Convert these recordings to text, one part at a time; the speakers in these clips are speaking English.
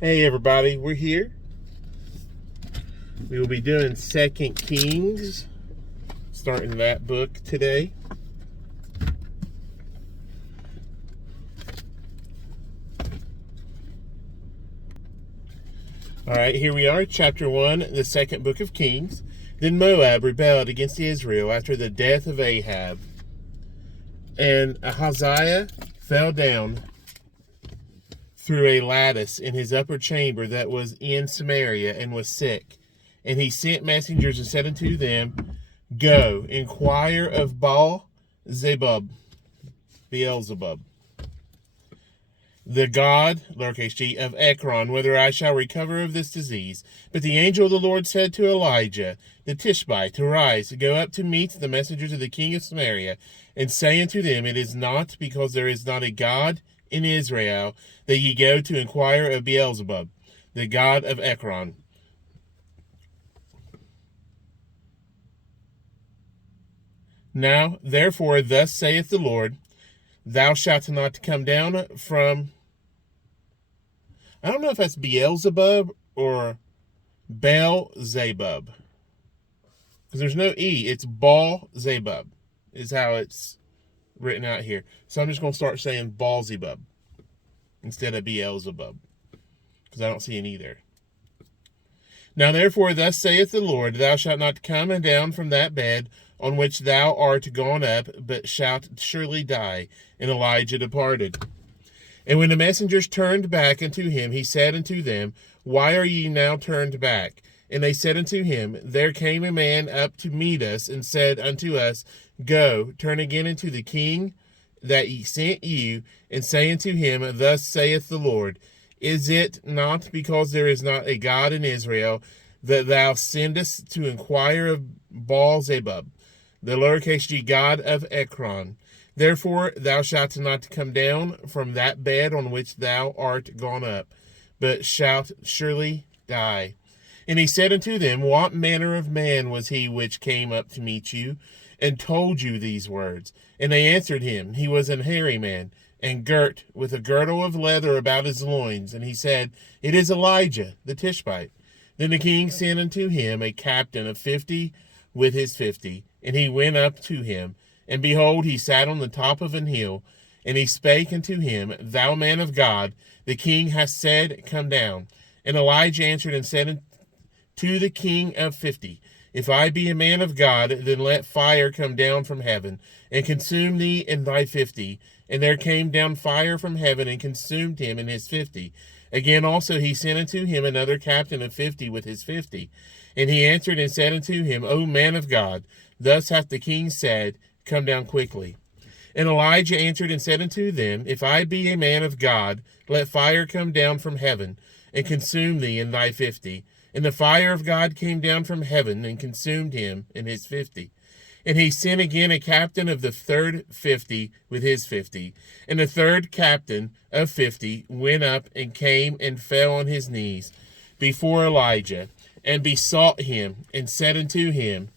Hey everybody, we're here. We will be doing 2 Kings, starting that book today. Alright, here we are, chapter 1, the second book of Kings. Then Moab rebelled against Israel after the death of Ahab. And Ahaziah fell down through a lattice in his upper chamber that was in Samaria and was sick. And he sent messengers and said unto them, Go, inquire of Beelzebub, the god, lowercase g, of Ekron, whether I shall recover of this disease. But the angel of the Lord said to Elijah the Tishbite, Arise, go up to meet the messengers of the king of Samaria, and say unto them, It is not because there is not a God in Israel that ye go to inquire of Beelzebub, the god of Ekron. Now, therefore, thus saith the Lord, Thou shalt not come down from... I don't know if that's Beelzebub or Beelzebub, because there's no E. It's Baal-zebub is how it's written out here. So I'm just going to start saying Baal-zebub instead of Beelzebub, because I don't see an E there. Now therefore thus saith the Lord, Thou shalt not come down from that bed on which thou art gone up, but shalt surely die. And Elijah departed. And when the messengers turned back unto him, he said unto them, Why are ye now turned back? And they said unto him, There came a man up to meet us, and said unto us, Go, turn again unto the king that he sent you, and say unto him, Thus saith the Lord, Is it not because there is not a God in Israel that thou sendest to inquire of Baal-zebub, the lowercase g god of Ekron? Therefore thou shalt not come down from that bed on which thou art gone up, but shalt surely die. And he said unto them, What manner of man was he which came up to meet you, and told you these words? And they answered him, He was an hairy man, and girt with a girdle of leather about his loins. And he said, It is Elijah the Tishbite. Then the king sent unto him a captain of 50 with his 50, and he went up to him. And behold, he sat on the top of an hill, and he spake unto him, Thou man of God, the king hath said, Come down. And Elijah answered and said to the king of 50, If I be a man of God, then let fire come down from heaven, and consume thee and thy 50. And there came down fire from heaven, and consumed him and his 50. Again also he sent unto him another captain of 50 with his 50. And he answered and said unto him, O man of God, thus hath the king said, Come down quickly. And Elijah answered and said unto them, If I be a man of God, let fire come down from heaven, and consume thee and thy 50. And the fire of God came down from heaven, and consumed him and his 50. And he sent again a captain of the third 50 with his 50. And the third captain of 50 went up and came and fell on his knees before Elijah, and besought him, and said unto him,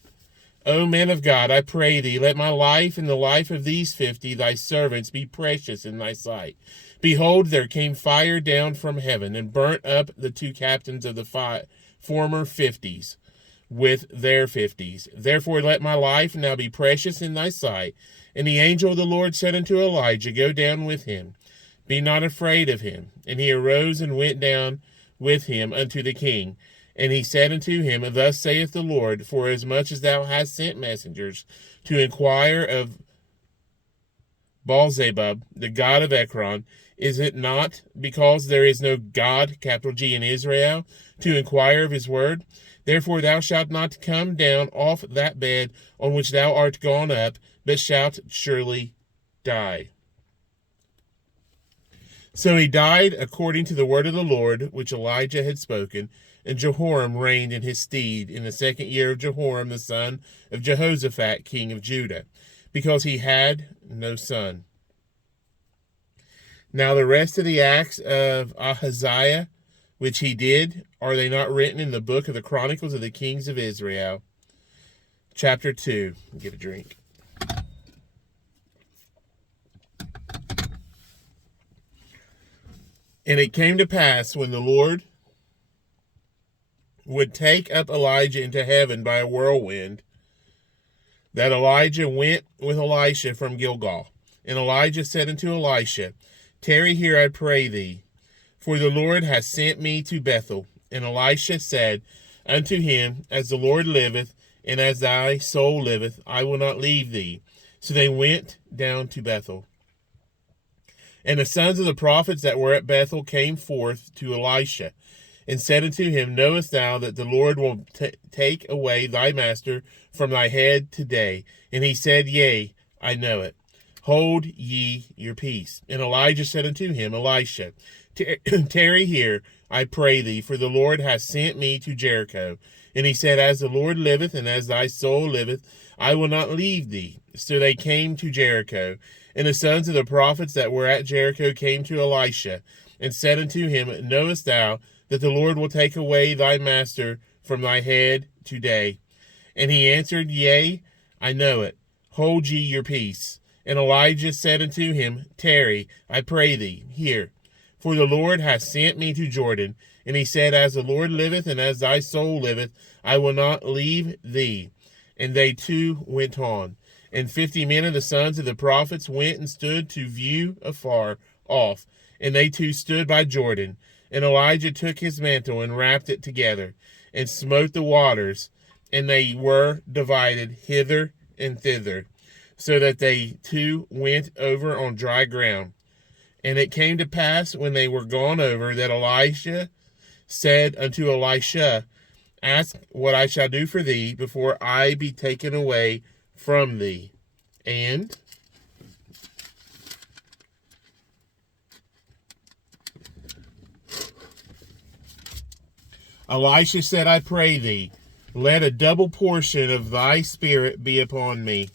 O man of God, I pray thee, let my life and the life of these 50 thy servants be precious in thy sight. Behold, there came fire down from heaven, and burnt up the two captains of the former 50s with their 50s. Therefore let my life now be precious in thy sight. And the angel of the Lord said unto Elijah, Go down with him, be not afraid of him. And he arose and went down with him unto the king. And he said unto him, Thus saith the Lord, Forasmuch as thou hast sent messengers to inquire of Baal-zebub, the god of Ekron, is it not because there is no God, capital G, in Israel, to inquire of his word? Therefore thou shalt not come down off that bed on which thou art gone up, but shalt surely die. So he died according to the word of the Lord, which Elijah had spoken. And Jehoram reigned in his stead in the 2nd year of Jehoram the son of Jehoshaphat king of Judah, because he had no son. Now the rest of the acts of Ahaziah, which he did, are they not written in the book of the Chronicles of the Kings of Israel? Chapter 2. Get a drink. And it came to pass when the Lord would take up Elijah into heaven by a whirlwind, that Elijah went with Elisha from Gilgal. And Elijah said unto Elisha, Tarry here, I pray thee, for the Lord hath sent me to Bethel. And Elisha said unto him, As the Lord liveth, and as thy soul liveth, I will not leave thee. So they went down to Bethel. And the sons of the prophets that were at Bethel came forth to Elisha, and said unto him, Knowest thou that the Lord will take away thy master from thy head today? And he said, Yea, I know it. Hold ye your peace. And Elijah said unto him, Elisha, tarry here, I pray thee, for the Lord hath sent me to Jericho. And he said, As the Lord liveth, and as thy soul liveth, I will not leave thee. So they came to Jericho. And the sons of the prophets that were at Jericho came to Elisha, and said unto him, Knowest thou that the Lord will take away thy master from thy head today? And he answered, Yea, I know it. Hold ye your peace. And Elijah said unto him, Tarry, I pray thee, here. For the Lord hath sent me to Jordan. And he said, As the Lord liveth, and as thy soul liveth, I will not leave thee. And they two went on. And 50 men of the sons of the prophets went and stood to view afar off. And they two stood by Jordan. And Elijah took his mantle and wrapped it together, and smote the waters, and they were divided hither and thither, so that they two went over on dry ground. And it came to pass, when they were gone over, that Elisha said unto Elisha, Ask what I shall do for thee before I be taken away from thee. And Elisha said, I pray thee, let a double portion of thy spirit be upon me.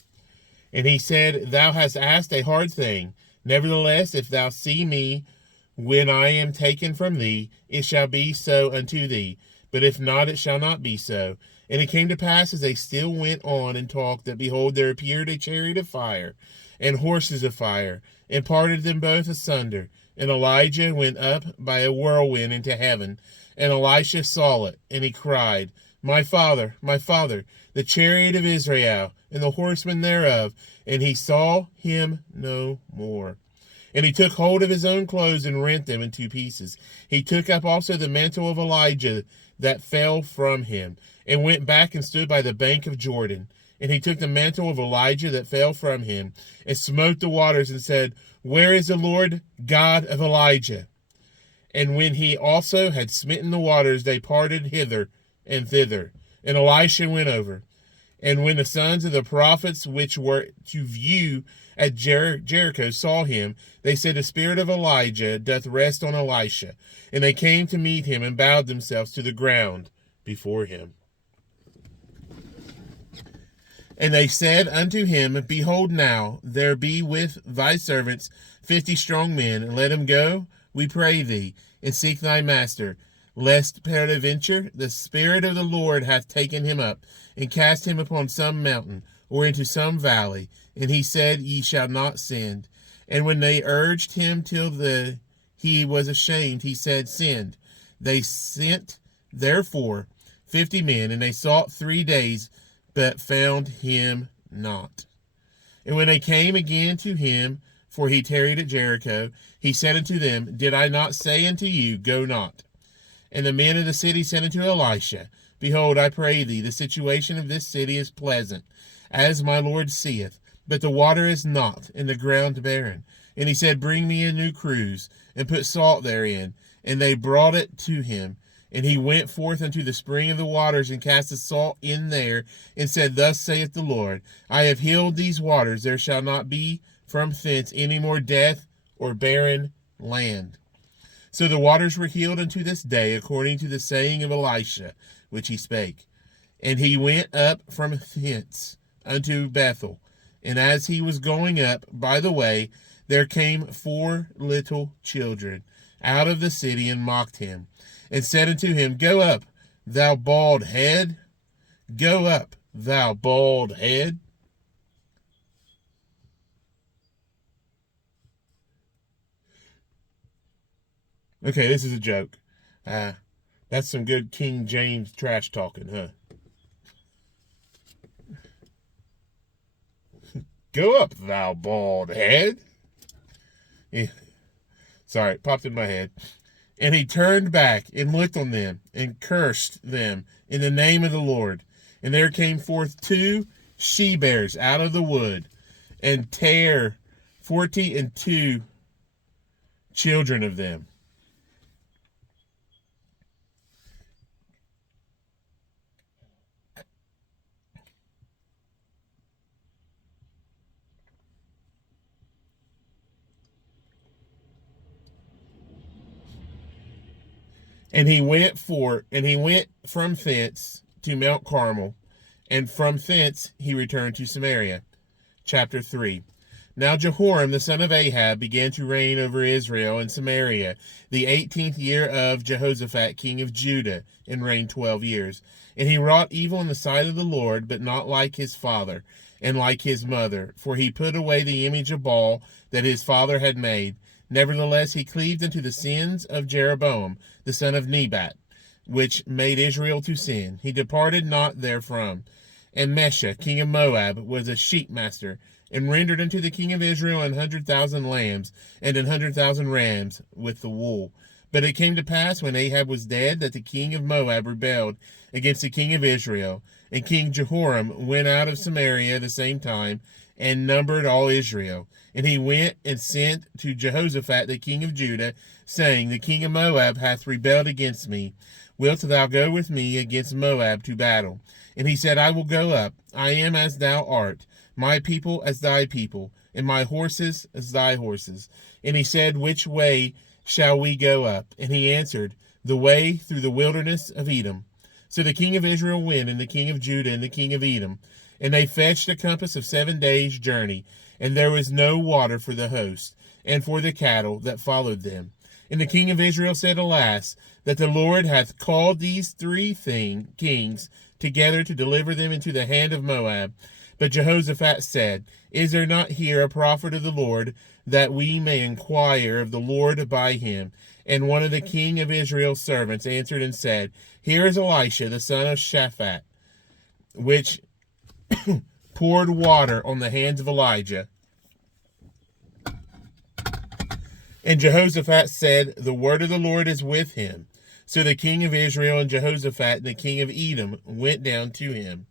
And he said, Thou hast asked a hard thing. Nevertheless, if thou see me when I am taken from thee, it shall be so unto thee. But if not, it shall not be so. And it came to pass, as they still went on and talked, that behold, there appeared a chariot of fire, and horses of fire, and parted them both asunder. And Elijah went up by a whirlwind into heaven, and Elisha saw it, and he cried, my father, the chariot of Israel, and the horsemen thereof. And he saw him no more. And he took hold of his own clothes and rent them in two pieces. He took up also the mantle of Elijah that fell from him, and went back and stood by the bank of Jordan. And he took the mantle of Elijah that fell from him, and smote the waters, and said, Where is the Lord God of Elijah? And when he also had smitten the waters, they parted hither and thither. And Elisha went over. And when the sons of the prophets which were to view at Jericho saw him, they said, The spirit of Elijah doth rest on Elisha. And they came to meet him, and bowed themselves to the ground before him. And they said unto him, Behold now, there be with thy servants 50 strong men, and let them go, we pray thee, and seek thy master, lest peradventure the Spirit of the Lord hath taken him up, and cast him upon some mountain, or into some valley. And he said, Ye shall not send. And when they urged him till he was ashamed, he said, Send. They sent therefore 50 men, and they sought 3 days, but found him not. And when they came again to him, for he tarried at Jericho, he said unto them, Did I not say unto you, Go not? And the men of the city said unto Elisha, Behold, I pray thee, the situation of this city is pleasant, as my Lord seeth, but the water is not, and the ground barren. And he said, Bring me a new cruse, and put salt therein. And they brought it to him. And he went forth unto the spring of the waters, and cast the salt in there, and said, Thus saith the Lord, I have healed these waters, there shall not be from thence any more death or barren land. So the waters were healed unto this day, according to the saying of Elisha, which he spake. And he went up from thence unto Bethel. And as he was going up by the way, there came 4 little children out of the city, and mocked him, and said unto him, Go up, thou bald head. Go up, thou bald head. Okay, this is a joke. That's some good King James trash talking, huh? Go up, thou bald head. Yeah, sorry, it popped in my head. And he turned back and looked on them and cursed them in the name of the Lord. And there came forth 2 she-bears out of the wood, and tare 42 children of them. And he went from thence to Mount Carmel, and from thence he returned to Samaria. Chapter 3. Now Jehoram the son of Ahab began to reign over Israel and Samaria the 18th year of Jehoshaphat king of Judah, and reigned 12 years. And he wrought evil in the sight of the Lord, but not like his father, and like his mother, for he put away the image of Baal that his father had made. Nevertheless he cleaved unto the sins of Jeroboam the son of Nebat, which made Israel to sin. He departed not therefrom. And Mesha king of Moab was a sheep master, and rendered unto the king of Israel 100,000 lambs, and 100,000 rams with the wool. But it came to pass, when Ahab was dead, that the king of Moab rebelled against the king of Israel. And King Jehoram went out of Samaria the same time, and numbered all Israel. And he went and sent to Jehoshaphat the king of Judah, saying, The king of Moab hath rebelled against me. Wilt thou go with me against Moab to battle? And he said, I will go up. I am as thou art, my people as thy people, and my horses as thy horses. And he said, Which way shall we go up? And he answered, The way through the wilderness of Edom. So the king of Israel went, and the king of Judah, and the king of Edom. And they fetched a compass of 7 days' journey, and there was no water for the host, and for the cattle that followed them. And the king of Israel said, Alas, that the Lord hath called these 3 kings together to deliver them into the hand of Moab. But Jehoshaphat said, Is there not here a prophet of the Lord, that we may inquire of the Lord by him? And one of the king of Israel's servants answered and said, Here is Elisha the son of Shaphat, which poured water on the hands of Elijah. And Jehoshaphat said, The word of the Lord is with him. So the king of Israel and Jehoshaphat and the king of Edom went down to him.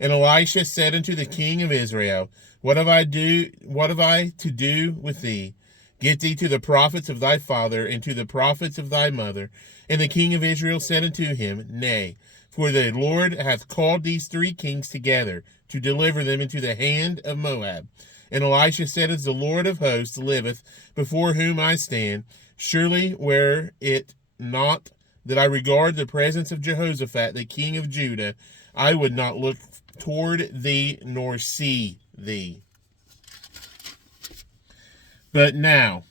And Elisha said unto the king of Israel, What have I to do with thee? Get thee to the prophets of thy father, and to the prophets of thy mother. And the king of Israel said unto him, Nay, for the Lord hath called these 3 kings together, to deliver them into the hand of Moab. And Elisha said, As the Lord of hosts liveth, before whom I stand, surely were it not that I regard the presence of Jehoshaphat the king of Judah, I would not look toward thee nor see thee. But now,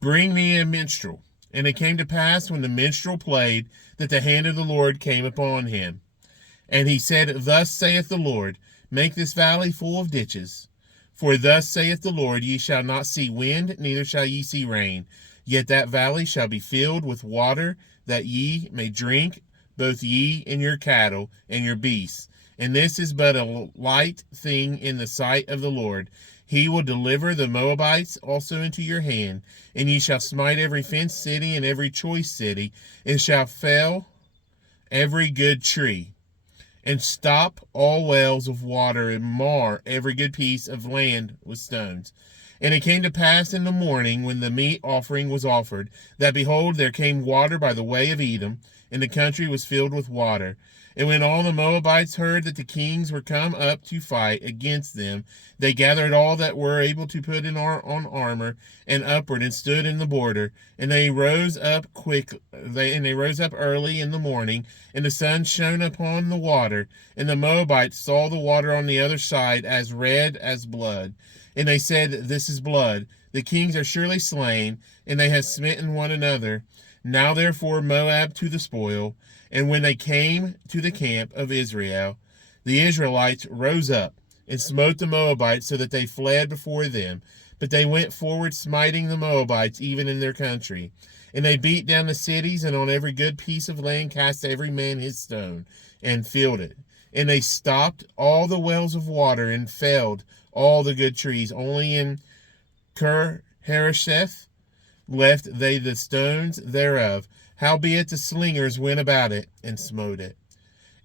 bring me a minstrel. And it came to pass, when the minstrel played, that the hand of the Lord came upon him. And he said, Thus saith the Lord, Make this valley full of ditches. For thus saith the Lord, Ye shall not see wind, neither shall ye see rain. Yet that valley shall be filled with water, that ye may drink, both ye and your cattle and your beasts. And this is but a light thing in the sight of the Lord. He will deliver the Moabites also into your hand, and ye shall smite every fenced city and every choice city, and shall fell every good tree, and stop all wells of water, and mar every good piece of land with stones. And it came to pass in the morning, when the meat offering was offered, that, behold, there came water by the way of Edom, and the country was filled with water. And when all the Moabites heard that the kings were come up to fight against them, they gathered all that were able to put on armor, and upward, and stood in the border. And they rose up early in the morning, and the sun shone upon the water. And the Moabites saw the water on the other side as red as blood. And they said, This is blood. The kings are surely slain, and they have smitten one another. Now therefore Moab to the spoil. And when they came to the camp of Israel, the Israelites rose up and smote the Moabites, so that they fled before them. But they went forward, smiting the Moabites even in their country. And they beat down the cities, and on every good piece of land cast every man his stone, and filled it. And they stopped all the wells of water, and felled all the good trees. Only in Ker Hareseth left they the stones thereof. Howbeit the slingers went about it, and smote it.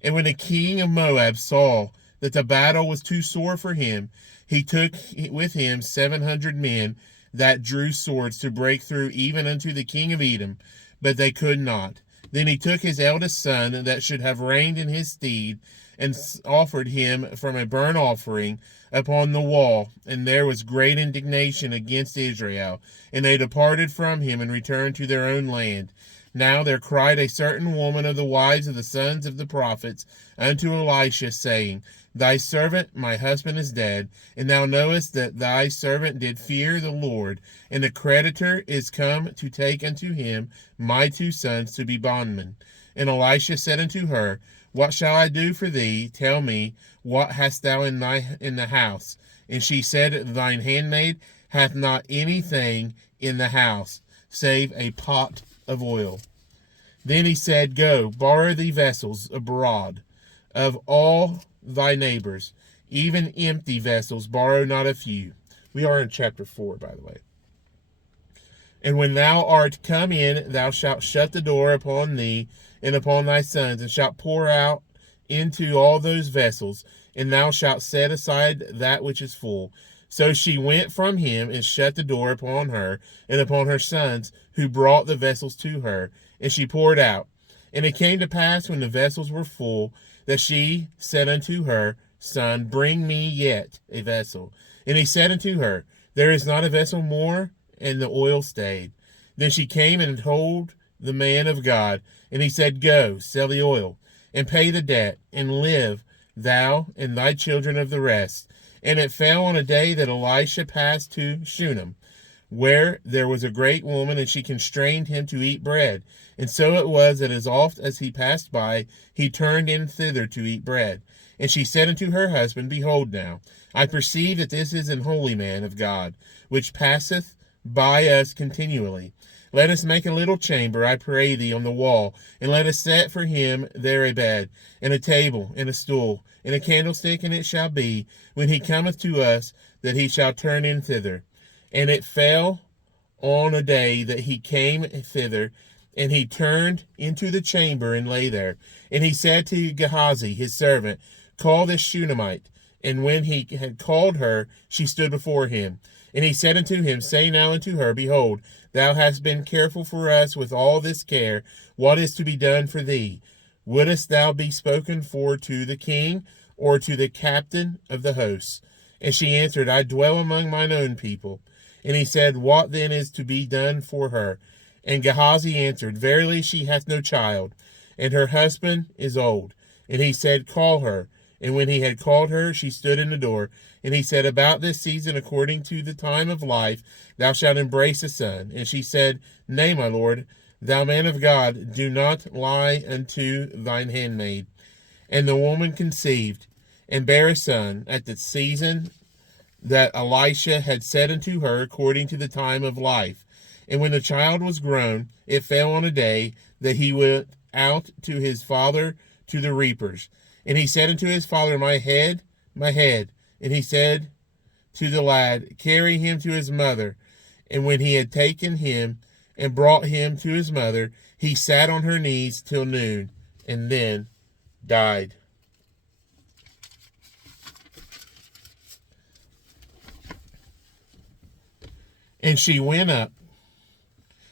And when the king of Moab saw that the battle was too sore for him, he took with him 700 men that drew swords to break through even unto the king of Edom, but they could not. Then he took his eldest son that should have reigned in his stead, and offered him from a burnt offering upon the wall. And there was great indignation against Israel, and they departed from him and returned to their own land. Now there cried a certain woman of the wives of the sons of the prophets unto Elisha, saying, Thy servant, my husband, is dead, and thou knowest that thy servant did fear the Lord, and the creditor is come to take unto him my 2 sons to be bondmen. And Elisha said unto her, What shall I do for thee? Tell me, what hast thou in the house? And she said, Thine handmaid hath not anything in the house, save a pot of oil. Then he said, Go, borrow thee vessels abroad of all thy neighbors, even empty vessels, borrow not a few. We are in chapter 4, by the way. And when thou art come in, thou shalt shut the door upon thee and upon thy sons, and shalt pour out into all those vessels, and thou shalt set aside that which is full. So she went from him, and shut the door upon her and upon her sons, who brought the vessels to her, and she poured out. And it came to pass, when the vessels were full, that she said unto her son, Bring me yet a vessel. And he said unto her, There is not a vessel more, and the oil stayed. Then she came and told the man of God, and he said, Go, sell the oil, and pay the debt, and live, thou and thy children of the rest. And it fell on a day that Elisha passed to Shunem, where there was a great woman, and she constrained him to eat bread. And so it was that as oft as he passed by, he turned in thither to eat bread. And she said unto her husband, Behold now, I perceive that this is an holy man of God, which passeth by us continually. Let us make a little chamber, I pray thee, on the wall, and let us set for him there a bed, and a table, and a stool, and a candlestick, and it shall be, when he cometh to us, that he shall turn in thither. And it fell on a day that he came thither, and he turned into the chamber, and lay there. And he said to Gehazi, his servant, Call this Shunammite. And when he had called her, she stood before him. And he said unto him, Say now unto her, Behold, thou hast been careful for us with all this care. What is to be done for thee? Wouldest thou be spoken for to the king, or to the captain of the hosts? And she answered, I dwell among mine own people. And he said, What then is to be done for her? And Gehazi answered, Verily she hath no child, and her husband is old. And he said, Call her. And when he had called her, she stood in the door. And he said, About this season, according to the time of life, thou shalt embrace a son. And she said, Nay, my lord, thou man of God, do not lie unto thine handmaid. And the woman conceived, and bare a son at the season that Elisha had said unto her, according to the time of life. And when the child was grown, it fell on a day that he went out to his father to the reapers. And he said unto his father, My head, my head. And he said to the lad, Carry him to his mother. And when he had taken him and brought him to his mother, he sat on her knees till noon, and then died. And she went up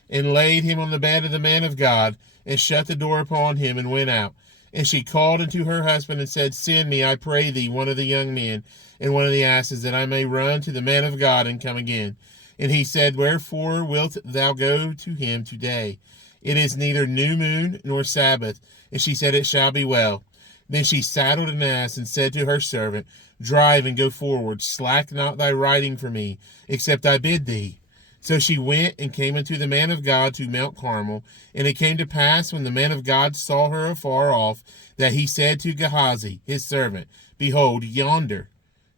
and laid him on the bed of the man of God, and shut the door upon him, and went out. And she called unto her husband, and said, Send me, I pray thee, one of the young men, and one of the asses, that I may run to the man of God, and come again. And he said, Wherefore wilt thou go to him today? It is neither new moon nor Sabbath. And she said, It shall be well. Then she saddled an ass, and said to her servant, Drive and go forward, slack not thy riding for me, except I bid thee. So she went and came unto the man of God to Mount Carmel. And it came to pass, when the man of God saw her afar off, that he said to Gehazi, his servant, Behold, yonder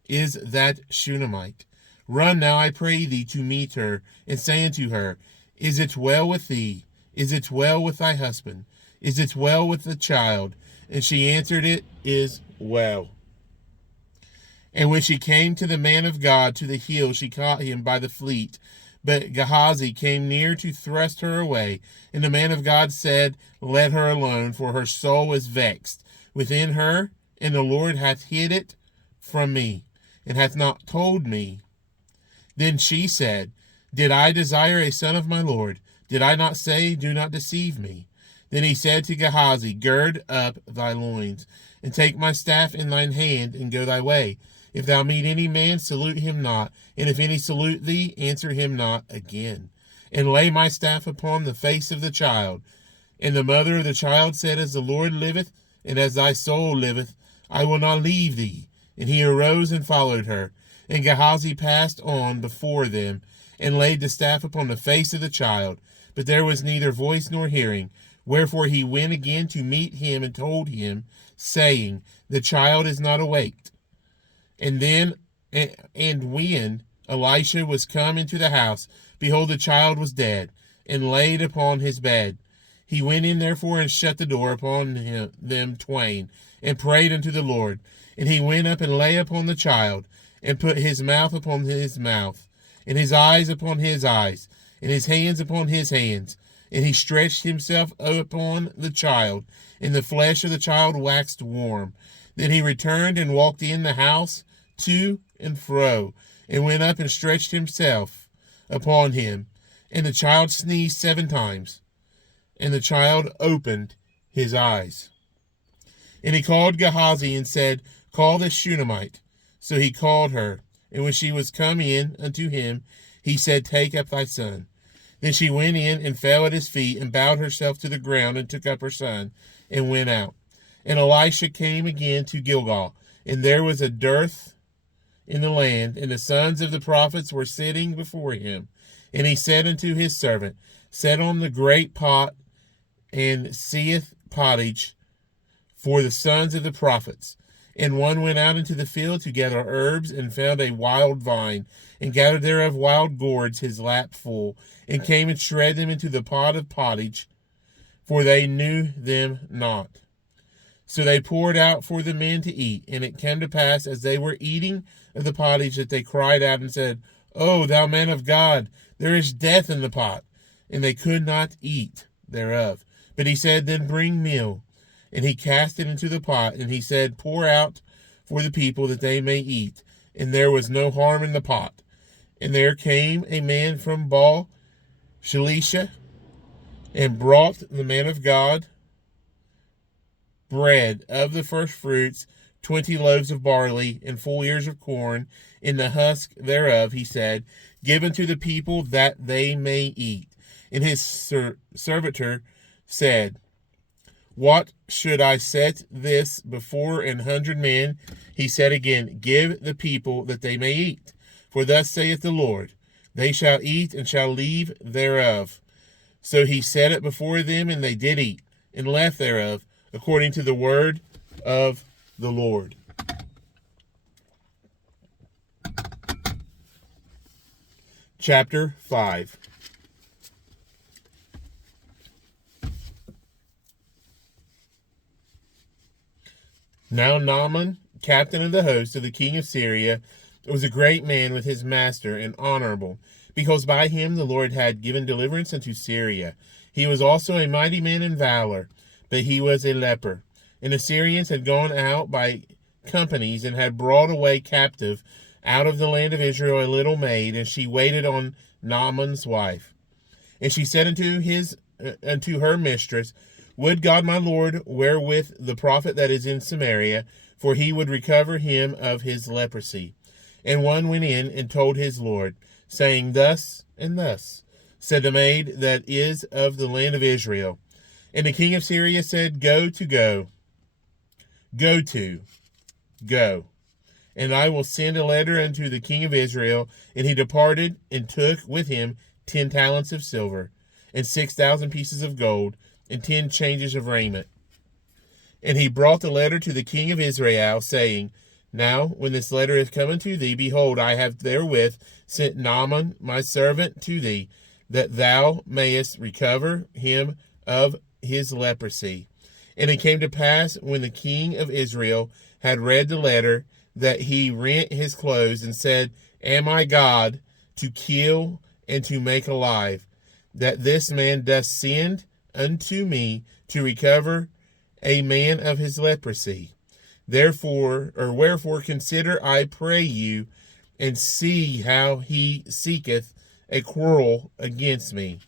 is that Shunammite. Run now, I pray thee, to meet her, and say unto her, Is it well with thee? Is it well with thy husband? Is it well with the child? And she answered, It is well. And when she came to the man of God to the hill, she caught him by the fleet. But Gehazi came near to thrust her away. And the man of God said, Let her alone, for her soul is vexed within her, and the Lord hath hid it from me, and hath not told me. Then she said, Did I desire a son of my Lord? Did I not say, Do not deceive me? Then he said to Gehazi, Gird up thy loins, and take my staff in thine hand, and go thy way. If thou meet any man, salute him not, and if any salute thee, answer him not again. And lay my staff upon the face of the child. And the mother of the child said, As the Lord liveth, and as thy soul liveth, I will not leave thee. And he arose and followed her. And Gehazi passed on before them, and laid the staff upon the face of the child. But there was neither voice nor hearing. Wherefore he went again to meet him, and told him, saying, The child is not awaked. And when Elisha was come into the house, behold, the child was dead, and laid upon his bed. He went in therefore, and shut the door upon them twain, and prayed unto the Lord. And he went up and lay upon the child, and put his mouth upon his mouth, and his eyes upon his eyes, and his hands upon his hands. And he stretched himself upon the child, and the flesh of the child waxed warm. Then he returned and walked in the house to and fro, and went up and stretched himself upon him. And the child sneezed 7 times, and the child opened his eyes. And he called Gehazi, and said, Call this Shunammite. So he called her, and when she was come in unto him, he said, Take up thy son. Then she went in, and fell at his feet, and bowed herself to the ground, and took up her son, and went out. And Elisha came again to Gilgal, and there was a dearth in the land, and the sons of the prophets were sitting before him. And he said unto his servant, Set on the great pot, and seeth pottage for the sons of the prophets. And one went out into the field to gather herbs, and found a wild vine, and gathered thereof wild gourds his lap full, and came and shred them into the pot of pottage, for they knew them not. So they poured out for the men to eat. And it came to pass, as they were eating of the pottage, that they cried out and said, O thou man of God, there is death in the pot. And they could not eat thereof. But he said, Then bring meal. And he cast it into the pot, and he said, Pour out for the people, that they may eat. And there was no harm in the pot. And there came a man from Baal Shalisha, and brought the man of God bread of the first fruits, 20 loaves of barley, and full ears of corn, in the husk thereof, he said, Give unto the people, that they may eat. And his servitor said, What should I set this before 100 men? He said again, Give the people, that they may eat. For thus saith the Lord, They shall eat, and shall leave thereof. So he set it before them, and they did eat, and left thereof, according to the word of the Lord. Chapter 5. Now Naaman, captain of the host of the king of Syria, was a great man with his master, and honorable, because by him the Lord had given deliverance unto Syria. He was also a mighty man in valor, but he was a leper. And the Syrians had gone out by companies, and had brought away captive out of the land of Israel a little maid, and she waited on Naaman's wife. And she said unto her mistress, Would God my Lord wherewith the prophet that is in Samaria, for he would recover him of his leprosy. And one went in and told his Lord, saying, Thus and thus said the maid that is of the land of Israel. And the king of Syria said, Go. And I will send a letter unto the king of Israel. And he departed, and took with him 10 talents of silver, and 6,000 pieces of gold, and 10 changes of raiment. And he brought the letter to the king of Israel, saying, Now, when this letter is come unto thee, behold, I have therewith sent Naaman my servant to thee, that thou mayest recover him of his leprosy. And it came to pass, when the king of Israel had read the letter, that he rent his clothes, and said, Am I God to kill and to make alive, that this man doth send unto me to recover a man of his leprosy? Wherefore consider, I pray you, and see how he seeketh a quarrel against me.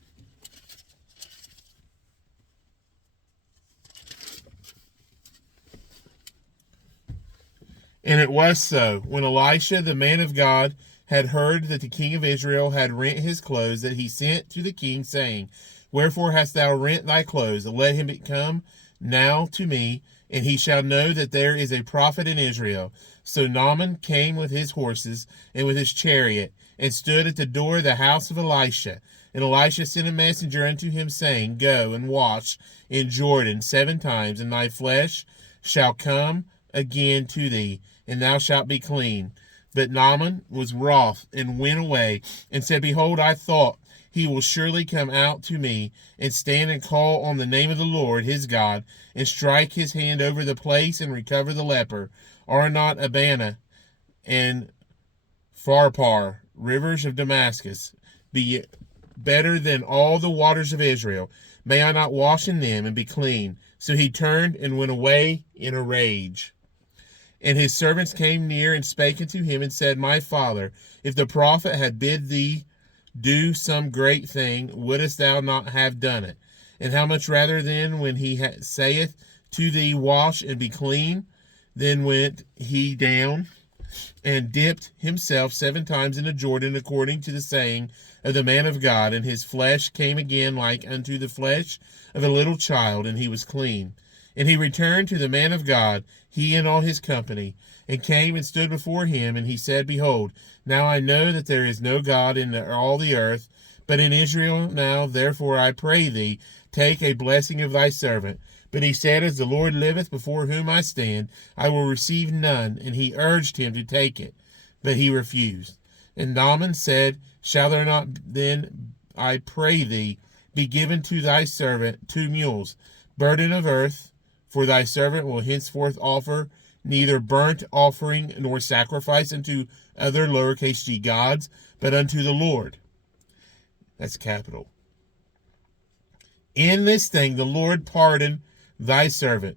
And it was so, when Elisha the man of God had heard that the king of Israel had rent his clothes, that he sent to the king, saying, Wherefore hast thou rent thy clothes? Let him come now to me, and he shall know that there is a prophet in Israel. So Naaman came with his horses and with his chariot, and stood at the door of the house of Elisha. And Elisha sent a messenger unto him, saying, Go and wash in Jordan 7 times, and thy flesh shall come again to thee, and thou shalt be clean. But Naaman was wroth, and went away, and said, Behold, I thought, he will surely come out to me, and stand and call on the name of the Lord his God, and strike his hand over the place, and recover the leper. Are not Abana and Pharpar, rivers of Damascus, be better than all the waters of Israel? May I not wash in them, and be clean? So he turned and went away in a rage. And his servants came near, and spake unto him, and said, My father, if the prophet had bid thee do some great thing, wouldest thou not have done it? And how much rather then, when he saith to thee, Wash and be clean? Then went he down and dipped himself 7 times in the Jordan, according to the saying of the man of God, and his flesh came again like unto the flesh of a little child, and he was clean. And he returned to the man of God, he and all his company, and came and stood before him. And he said, Behold, now I know that there is no God in all the earth, but in Israel. Now therefore I pray thee, take a blessing of thy servant. But he said, As the Lord liveth, before whom I stand, I will receive none. And he urged him to take it, but he refused. And Naaman said, Shall there not then, I pray thee, be given to thy servant 2 mules, burden of earth? For thy servant will henceforth offer neither burnt offering nor sacrifice unto other lowercase g gods, but unto the Lord. That's capital. In this thing the Lord pardon thy servant,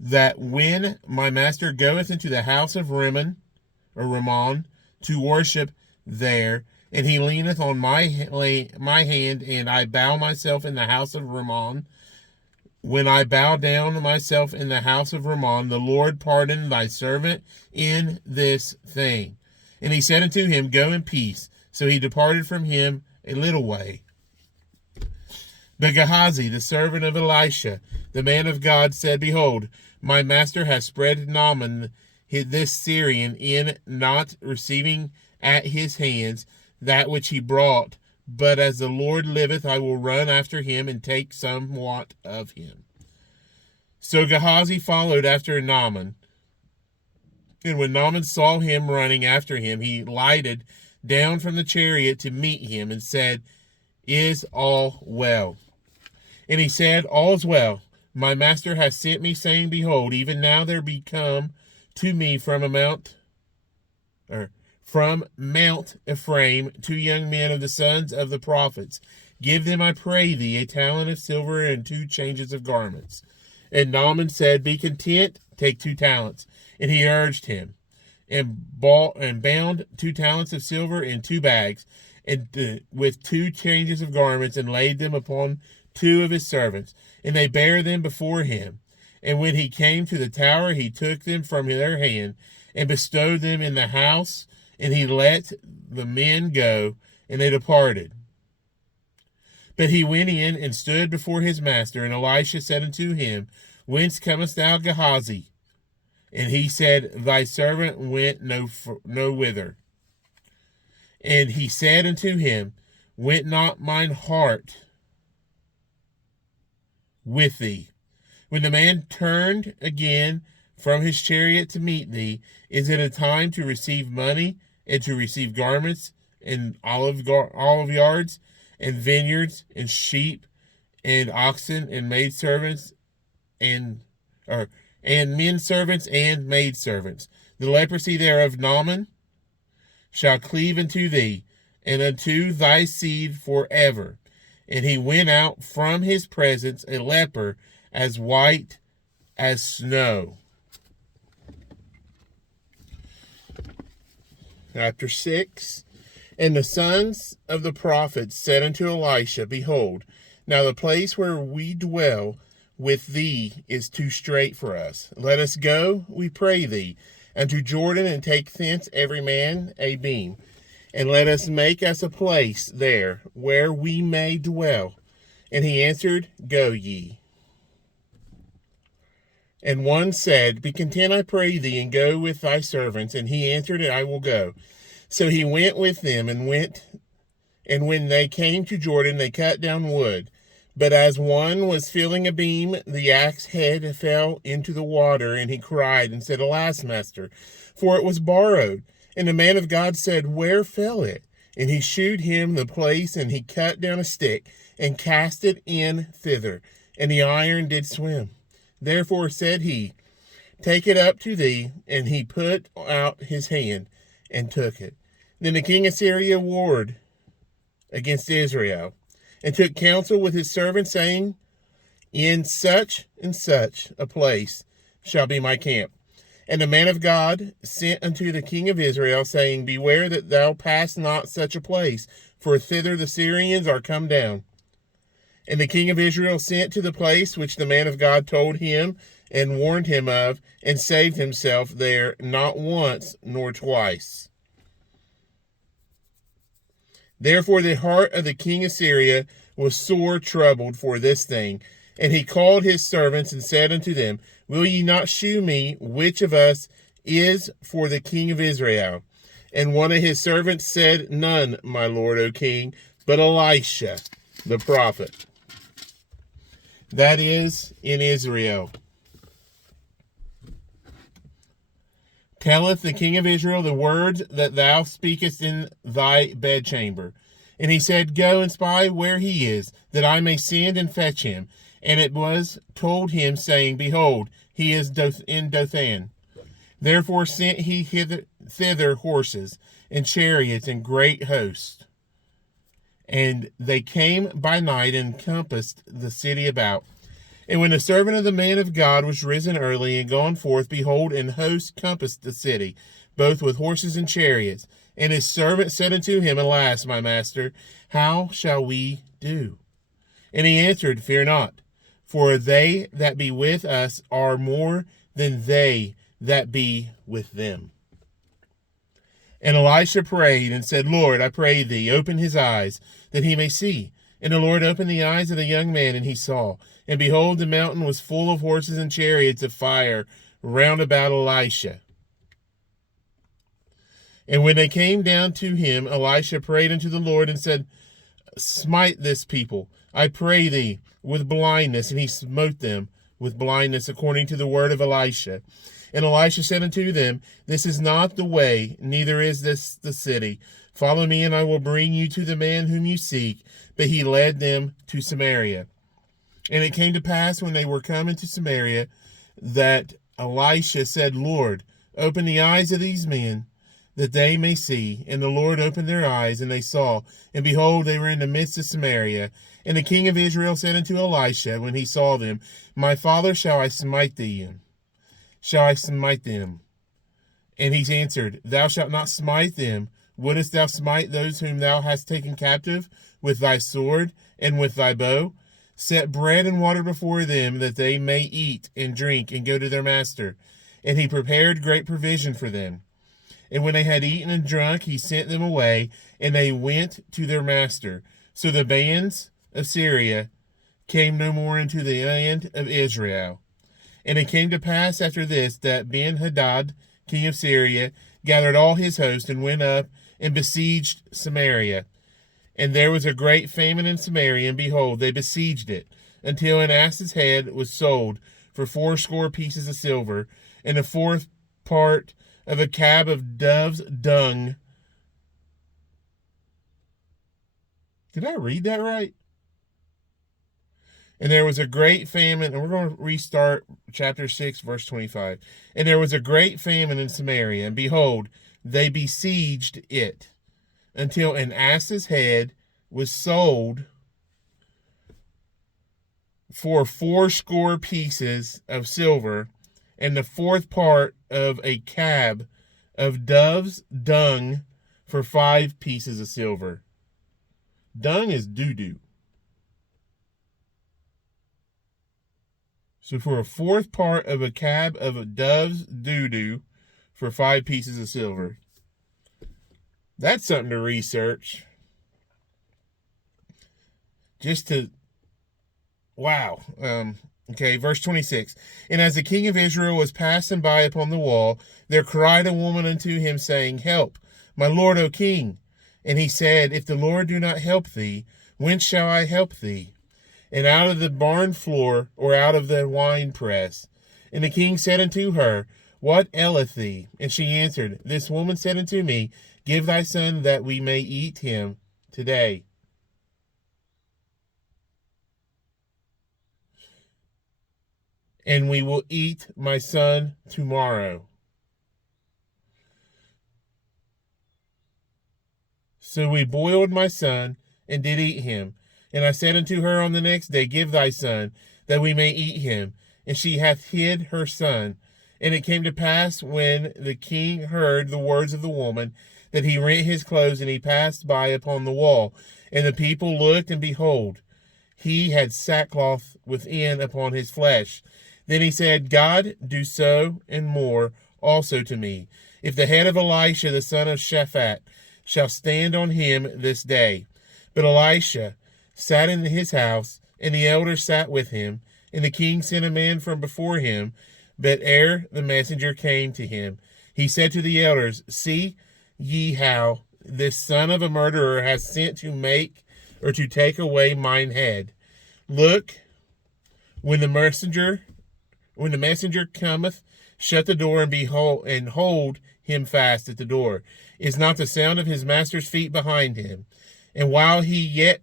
that when my master goeth into the house of Rimmon to worship there, and he leaneth on my hand, and I bow myself in the house of Rimmon, when I bow down myself in the house of Rimmon, the Lord pardon thy servant in this thing. And he said unto him, Go in peace. So he departed from him a little way. But Gehazi, the servant of Elisha, the man of God, said, Behold, my master hath spread Naaman this Syrian in not receiving at his hands that which he brought. But as the Lord liveth, I will run after him, and take somewhat of him. So Gehazi followed after Naaman. And when Naaman saw him running after him, he lighted down from the chariot to meet him, and said, Is all well? And he said, All is well. My master hath sent me, saying, Behold, even now there be come to me from Mount Ephraim 2 young men of the sons of the prophets. Give them, I pray thee, a talent of silver and 2 changes of garments. And Naaman said, Be content, take 2 talents. And he urged him, and bound 2 talents of silver in 2 bags, and with 2 changes of garments, and laid them upon 2 of his servants. And they bare them before him. And when he came to the tower, he took them from their hand, and bestowed them in the house. And he let the men go, and they departed. But he went in and stood before his master, and Elisha said unto him, Whence comest thou, Gehazi? And he said, Thy servant went no whither. And he said unto him, Went not mine heart with thee, when the man turned again from his chariot to meet thee? Is it a time to receive money and to receive garments and olive yards and vineyards and sheep and oxen and maidservants and men servants and maidservants? The leprosy thereof Naaman shall cleave unto thee, and unto thy seed forever. And he went out from his presence a leper, as white as snow. Chapter 6. And the sons of the prophets said unto Elisha, Behold, now the place where we dwell with thee is too strait for us. Let us go, we pray thee, unto Jordan, and take thence every man a beam, and let us make us a place there where we may dwell. And he answered, Go ye. And one said, Be content, I pray thee, and go with thy servants. And he answered, I will go. So he went with them, and when they came to Jordan, they cut down wood. But as one was filling a beam, the axe head fell into the water, and he cried and said, Alas, master, for it was borrowed. And the man of God said, Where fell it? And he shewed him the place, and he cut down a stick, and cast it in thither, and the iron did swim. Therefore said he, Take it up to thee. And he put out his hand, and took it. Then the king of Syria warred against Israel, and took counsel with his servants, saying, In such and such a place shall be my camp. And the man of God sent unto the king of Israel, saying, Beware that thou pass not such a place, for thither the Syrians are come down. And the king of Israel sent to the place which the man of God told him, and warned him of, and saved himself there not once nor twice. Therefore the heart of the king of Syria was sore troubled for this thing. And he called his servants, and said unto them, Will ye not shew me which of us is for the king of Israel? And one of his servants said, None, my lord, O king, but Elisha the prophet, that is in Israel. Telleth the king of Israel the words that thou speakest in thy bedchamber. And he said, Go and spy where he is, that I may send and fetch him. And it was told him, saying, Behold, he is in Dothan. Therefore sent he thither horses and chariots and great host. And they came by night and encompassed the city about. And when the servant of the man of God was risen early and gone forth, behold, an host compassed the city, both with horses and chariots. And his servant said unto him, Alas, my master, how shall we do? And he answered, Fear not, for they that be with us are more than they that be with them. And Elisha prayed and said, Lord, I pray thee, open his eyes, that he may see. And the Lord opened the eyes of the young man, and he saw. And behold, the mountain was full of horses and chariots of fire round about Elisha. And when they came down to him, Elisha prayed unto the Lord, and said, Smite this people, I pray thee, with blindness. And he smote them with blindness, according to the word of Elisha. And Elisha said unto them, This is not the way, neither is this the city. Follow me, and I will bring you to the man whom you seek. But he led them to Samaria. And it came to pass, when they were come into Samaria, that Elisha said, Lord, open the eyes of these men, that they may see. And the Lord opened their eyes, and they saw. And behold, they were in the midst of Samaria. And the king of Israel said unto Elisha, when he saw them, My father, shall I smite thee? Shall I smite them? And he answered, Thou shalt not smite them. Wouldest thou smite those whom thou hast taken captive with thy sword and with thy bow? Set bread and water before them, that they may eat and drink and go to their master. And he prepared great provision for them. And when they had eaten and drunk, he sent them away, and they went to their master. So the bands of Syria came no more into the land of Israel. And it came to pass after this, that Ben-Hadad, king of Syria, gathered all his host, and went up and besieged Samaria. And there was a great famine in Samaria, and behold, they besieged it, until an ass's head was sold for 80 pieces of silver, and the fourth part of a cab of dove's dung. Did I read that right? And there was a great famine, and we're going to restart chapter 6, verse 25. And there was a great famine in Samaria, and behold, they besieged it, until an ass's head was sold for 80 pieces of silver, and the fourth part of a cab of dove's dung for 5 pieces of silver. Dung is doo-doo. So for a fourth part of a cab of a dove's doo-doo for 5 pieces of silver. That's something to research. Just to, wow. Okay, verse 26. And as the king of Israel was passing by upon the wall, there cried a woman unto him, saying, Help, my lord, O king. And he said, If the Lord do not help thee, whence shall I help thee? And out of the barn floor, or out of the wine press. And the king said unto her, What aileth thee? And she answered, This woman said unto me, Give thy son that we may eat him today. And we will eat my son tomorrow. So we boiled my son, and did eat him. And I said unto her on the next day, Give thy son, that we may eat him. And she hath hid her son. And it came to pass, when the king heard the words of the woman, that he rent his clothes, and he passed by upon the wall. And the people looked, and behold, he had sackcloth within upon his flesh. Then he said, God do so and more also to me, if the head of Elisha the son of Shaphat shall stand on him this day. But Elisha sat in his house, and the elders sat with him. And the king sent a man from before him, but ere the messenger came to him, he said to the elders, See ye how this son of a murderer has sent to make or to take away mine head? Look, when the messenger cometh, shut the door, and behold, and hold him fast at the door. Is not the sound of his master's feet behind him? And while he yet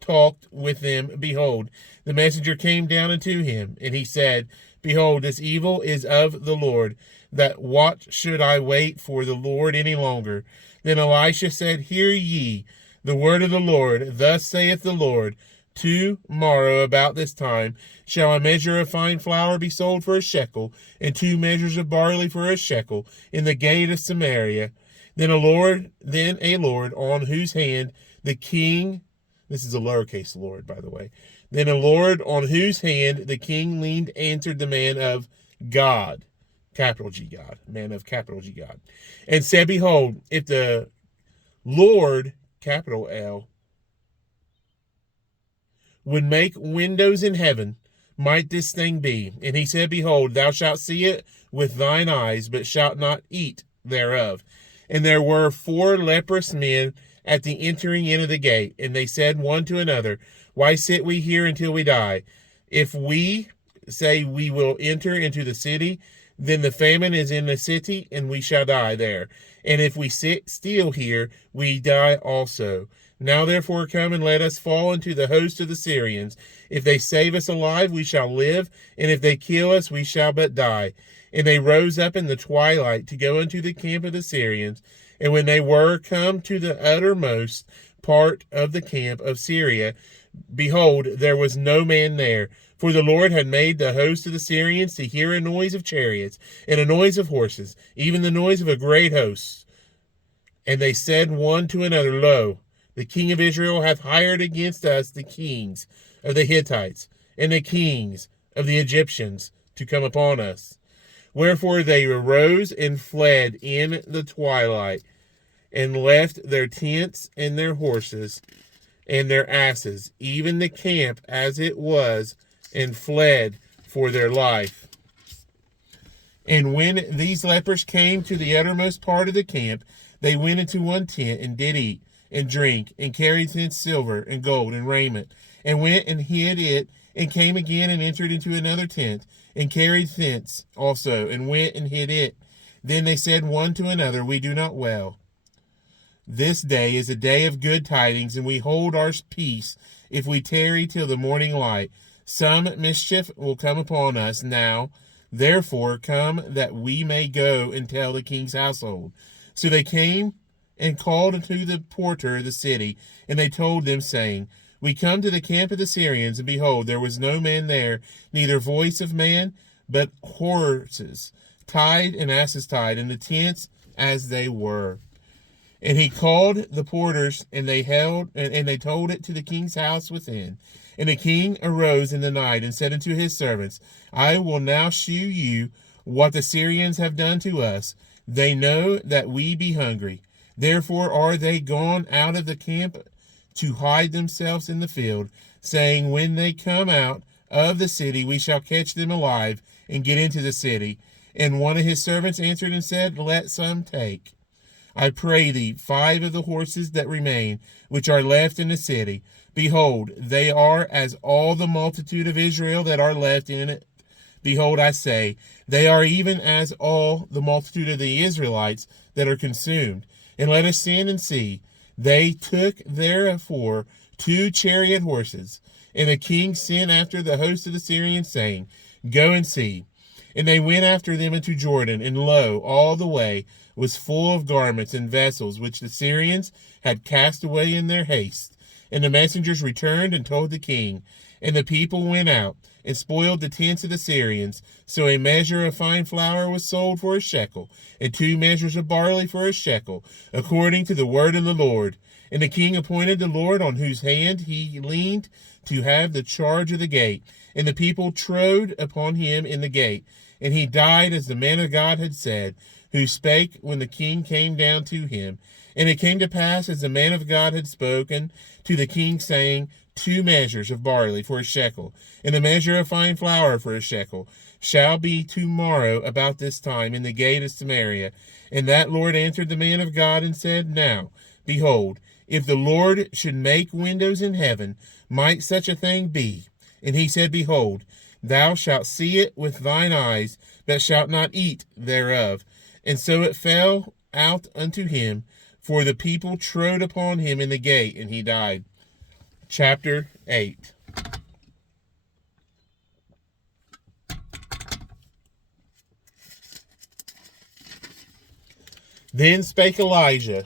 talked with them, behold, the messenger came down unto him, and he said, Behold, this evil is of the Lord, that what should I wait for the Lord any longer? Then Elisha said, Hear ye the word of the Lord. Thus saith the Lord, Tomorrow about this time shall a measure of fine flour be sold for a shekel, and 2 measures of barley for a shekel, in the gate of Samaria. Then a Lord on whose hand the king, this is a lowercase Lord, by the way. Then a Lord on whose hand the king leaned answered the man of God, capital G God, man of capital G God, and said, Behold, if the Lord, capital L, would make windows in heaven, might this thing be? And he said, Behold, thou shalt see it with thine eyes, but shalt not eat thereof. And there were 4 leprous men at the entering in of the gate, and they said one to another, Why sit we here until we die? If we say we will enter into the city, then the famine is in the city, and we shall die there. And if we sit still here, we die also. Now therefore come, and let us fall into the host of the Syrians. If they save us alive, we shall live, and if they kill us, we shall but die. And they rose up in the twilight to go into the camp of the Syrians. And when they were come to the uttermost part of the camp of Syria, behold, there was no man there. For the Lord had made the host of the Syrians to hear a noise of chariots, and a noise of horses, even the noise of a great host. And they said one to another, Lo, the king of Israel hath hired against us the kings of the Hittites, and the kings of the Egyptians, to come upon us. Wherefore they arose and fled in the twilight, and left their tents and their horses and their asses, even the camp as it was, and fled for their life. And when these lepers came to the uttermost part of the camp, they went into one tent, and did eat and drink, and carried thence silver and gold and raiment. and went and hid it, and came again and entered into another tent, and carried thence also, and went and hid it. Then they said one to another, We do not well. This day is a day of good tidings, and we hold our peace if we tarry till the morning light. Some mischief will come upon us now. Therefore come that we may go and tell the king's household. So they came and called unto the porter of the city, and they told them, saying, We come to the camp of the Syrians, and behold, there was no man there, neither voice of man, but horses tied and asses tied, and the tents as they were. And he called the porters, and they told it to the king's house within. And the king arose in the night, and said unto his servants, I will now shew you what the Syrians have done to us. They know that we be hungry. Therefore are they gone out of the camp to hide themselves in the field, saying, When they come out of the city, we shall catch them alive, and get into the city. And one of his servants answered and said, Let some take, I pray thee, 5 of the horses that remain, which are left in the city. Behold, they are as all the multitude of Israel that are left in it. Behold, I say, they are even as all the multitude of the Israelites that are consumed. And let us stand and see. They took therefore 2 chariot horses. And the king sent after the host of the Syrians, saying, Go and see. And they went after them into Jordan, and lo, all the way was full of garments and vessels which the Syrians had cast away in their haste. And the messengers returned and told the king. And the people went out and spoiled the tents of the Syrians. So a measure of fine flour was sold for a shekel, and 2 measures of barley for a shekel, according to the word of the Lord. And the king appointed the Lord on whose hand he leaned to have the charge of the gate. And the people trode upon him in the gate. And he died as the man of God had said, who spake when the king came down to him. And it came to pass, as the man of God had spoken to the king, saying, 2 measures of barley for a shekel, and a measure of fine flour for a shekel, shall be tomorrow about this time in the gate of Samaria. And that Lord answered the man of God and said, Now, behold, if the Lord should make windows in heaven, might such a thing be? And he said, Behold, thou shalt see it with thine eyes, but shalt not eat thereof. And so it fell out unto him, for the people trode upon him in the gate, and he died. Chapter 8. Then spake Elijah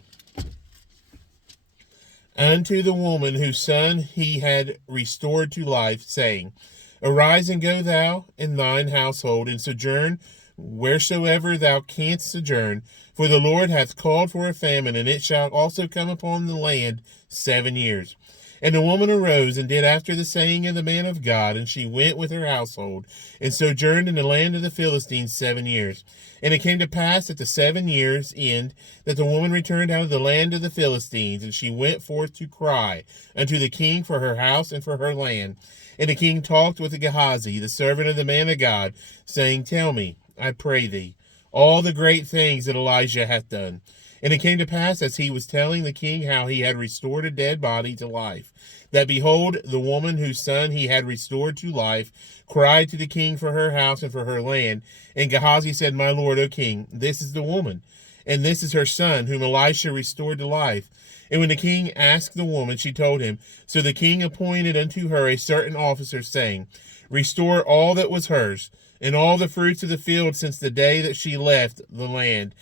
unto the woman whose son he had restored to life, saying, Arise and go thou and thine household, and sojourn wheresoever thou canst sojourn, for the Lord hath called for a famine, and it shall also come upon the land 7 years. And the woman arose and did after the saying of the man of God, and she went with her household, and sojourned in the land of the Philistines 7 years. And it came to pass at the 7 years' end that the woman returned out of the land of the Philistines, and she went forth to cry unto the king for her house and for her land. And the king talked with Gehazi, the servant of the man of God, saying, Tell me, I pray thee, all the great things that Elijah hath done. And it came to pass, as he was telling the king how he had restored a dead body to life, that behold, the woman whose son he had restored to life cried to the king for her house and for her land. And Gehazi said, My lord, O king, this is the woman, and this is her son, whom Elisha restored to life. And when the king asked the woman, she told him. So the king appointed unto her a certain officer, saying, Restore all that was hers, and all the fruits of the field since the day that she left the land,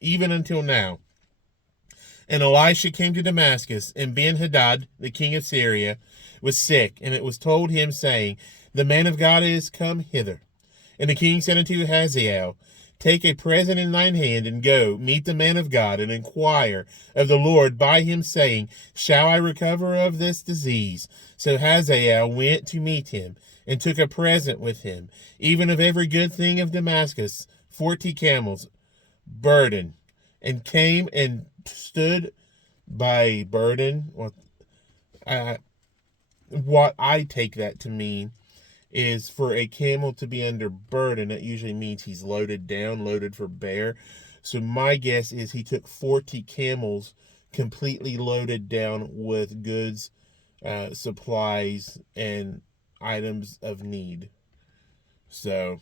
even until now. And Elisha came to Damascus, and Ben-Hadad, the king of Syria, was sick, and it was told him, saying, The man of God is come hither. And the king said unto Hazael, Take a present in thine hand, and go, meet the man of God, and inquire of the Lord by him, saying, Shall I recover of this disease? So Hazael went to meet him, and took a present with him, even of every good thing of Damascus, 40 camels, burden, and came and stood by burden. What I take that to mean is, for a camel to be under burden, that usually means he's loaded down, loaded for bear. So my guess is he took 40 camels completely loaded down with goods supplies and items of need. So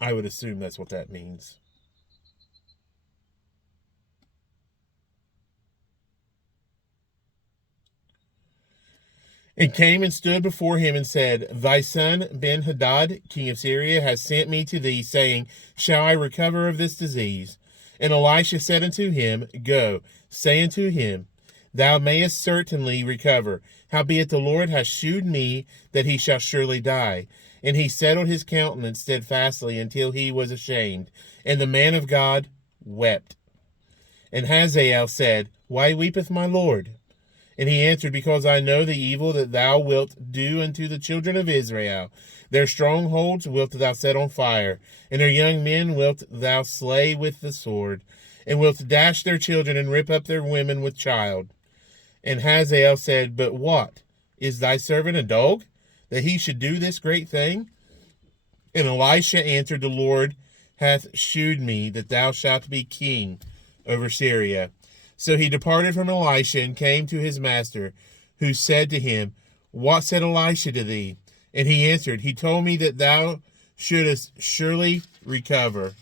I would assume that's what that means. And came and stood before him and said, Thy son Ben-Hadad, king of Syria, has sent me to thee, saying, Shall I recover of this disease? And Elisha said unto him, Go, say unto him, Thou mayest certainly recover. Howbeit the Lord hath shewed me that he shall surely die. And he settled his countenance steadfastly until he was ashamed. And the man of God wept. And Hazael said, Why weepeth my Lord? And he answered, Because I know the evil that thou wilt do unto the children of Israel. Their strongholds wilt thou set on fire, and their young men wilt thou slay with the sword, and wilt dash their children and rip up their women with child. And Hazael said, But what? Is thy servant a dog, that he should do this great thing? And Elisha answered, The Lord hath shewed me that thou shalt be king over Syria. So he departed from Elisha and came to his master, who said to him, What said Elisha to thee? And he answered, He told me that thou shouldest surely recover.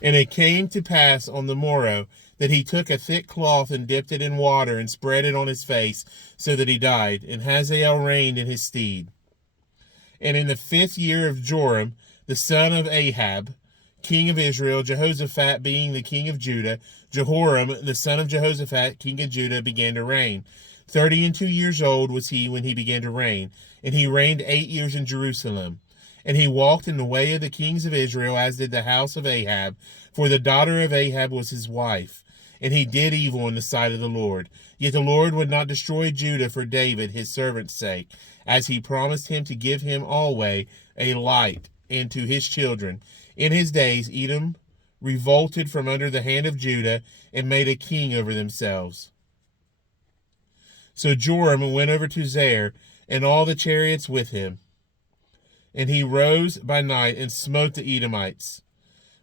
And it came to pass on the morrow that he took a thick cloth and dipped it in water and spread it on his face, so that he died. And Hazael reigned in his stead. And in the 5th year of Joram, the son of Ahab, king of Israel, Jehoshaphat being the king of Judah, Jehoram, the son of Jehoshaphat, king of Judah, began to reign. 32 years old was he when he began to reign, and he reigned 8 years in Jerusalem. And he walked in the way of the kings of Israel, as did the house of Ahab, for the daughter of Ahab was his wife. And he did evil in the sight of the Lord. Yet the Lord would not destroy Judah for David his servant's sake, as he promised him to give him alway a light, and to his children. In his days Edom revolted from under the hand of Judah, and made a king over themselves. So Joram went over to Zair, and all the chariots with him. And he rose by night, and smote the Edomites,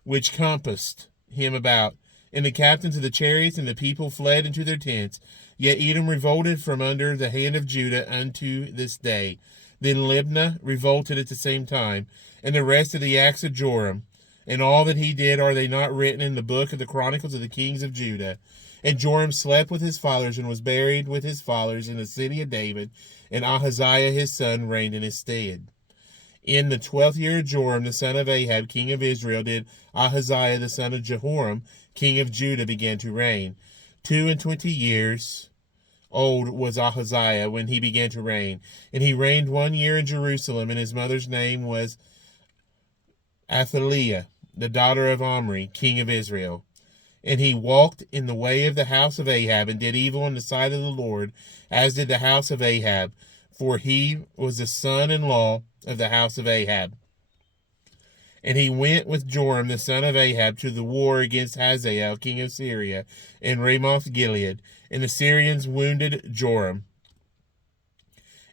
which compassed him about. And the captains of the chariots and the people fled into their tents. Yet Edom revolted from under the hand of Judah unto this day. Then Libnah revolted at the same time, and the rest of the acts of Joram, and all that he did, are they not written in the book of the Chronicles of the kings of Judah? And Joram slept with his fathers, and was buried with his fathers in the city of David, and Ahaziah his son reigned in his stead. In the 12th year of Joram, the son of Ahab, king of Israel, did Ahaziah the son of Jehoram, king of Judah, began to reign. 22 years old was Ahaziah when he began to reign, and he reigned 1 year in Jerusalem, and his mother's name was Athaliah, the daughter of Omri, king of Israel. And he walked in the way of the house of Ahab, and did evil in the sight of the Lord, as did the house of Ahab, for he was the son-in-law of the house of Ahab. And he went with Joram the son of Ahab to the war against Hazael, king of Syria, in Ramoth Gilead, and the Syrians wounded Joram.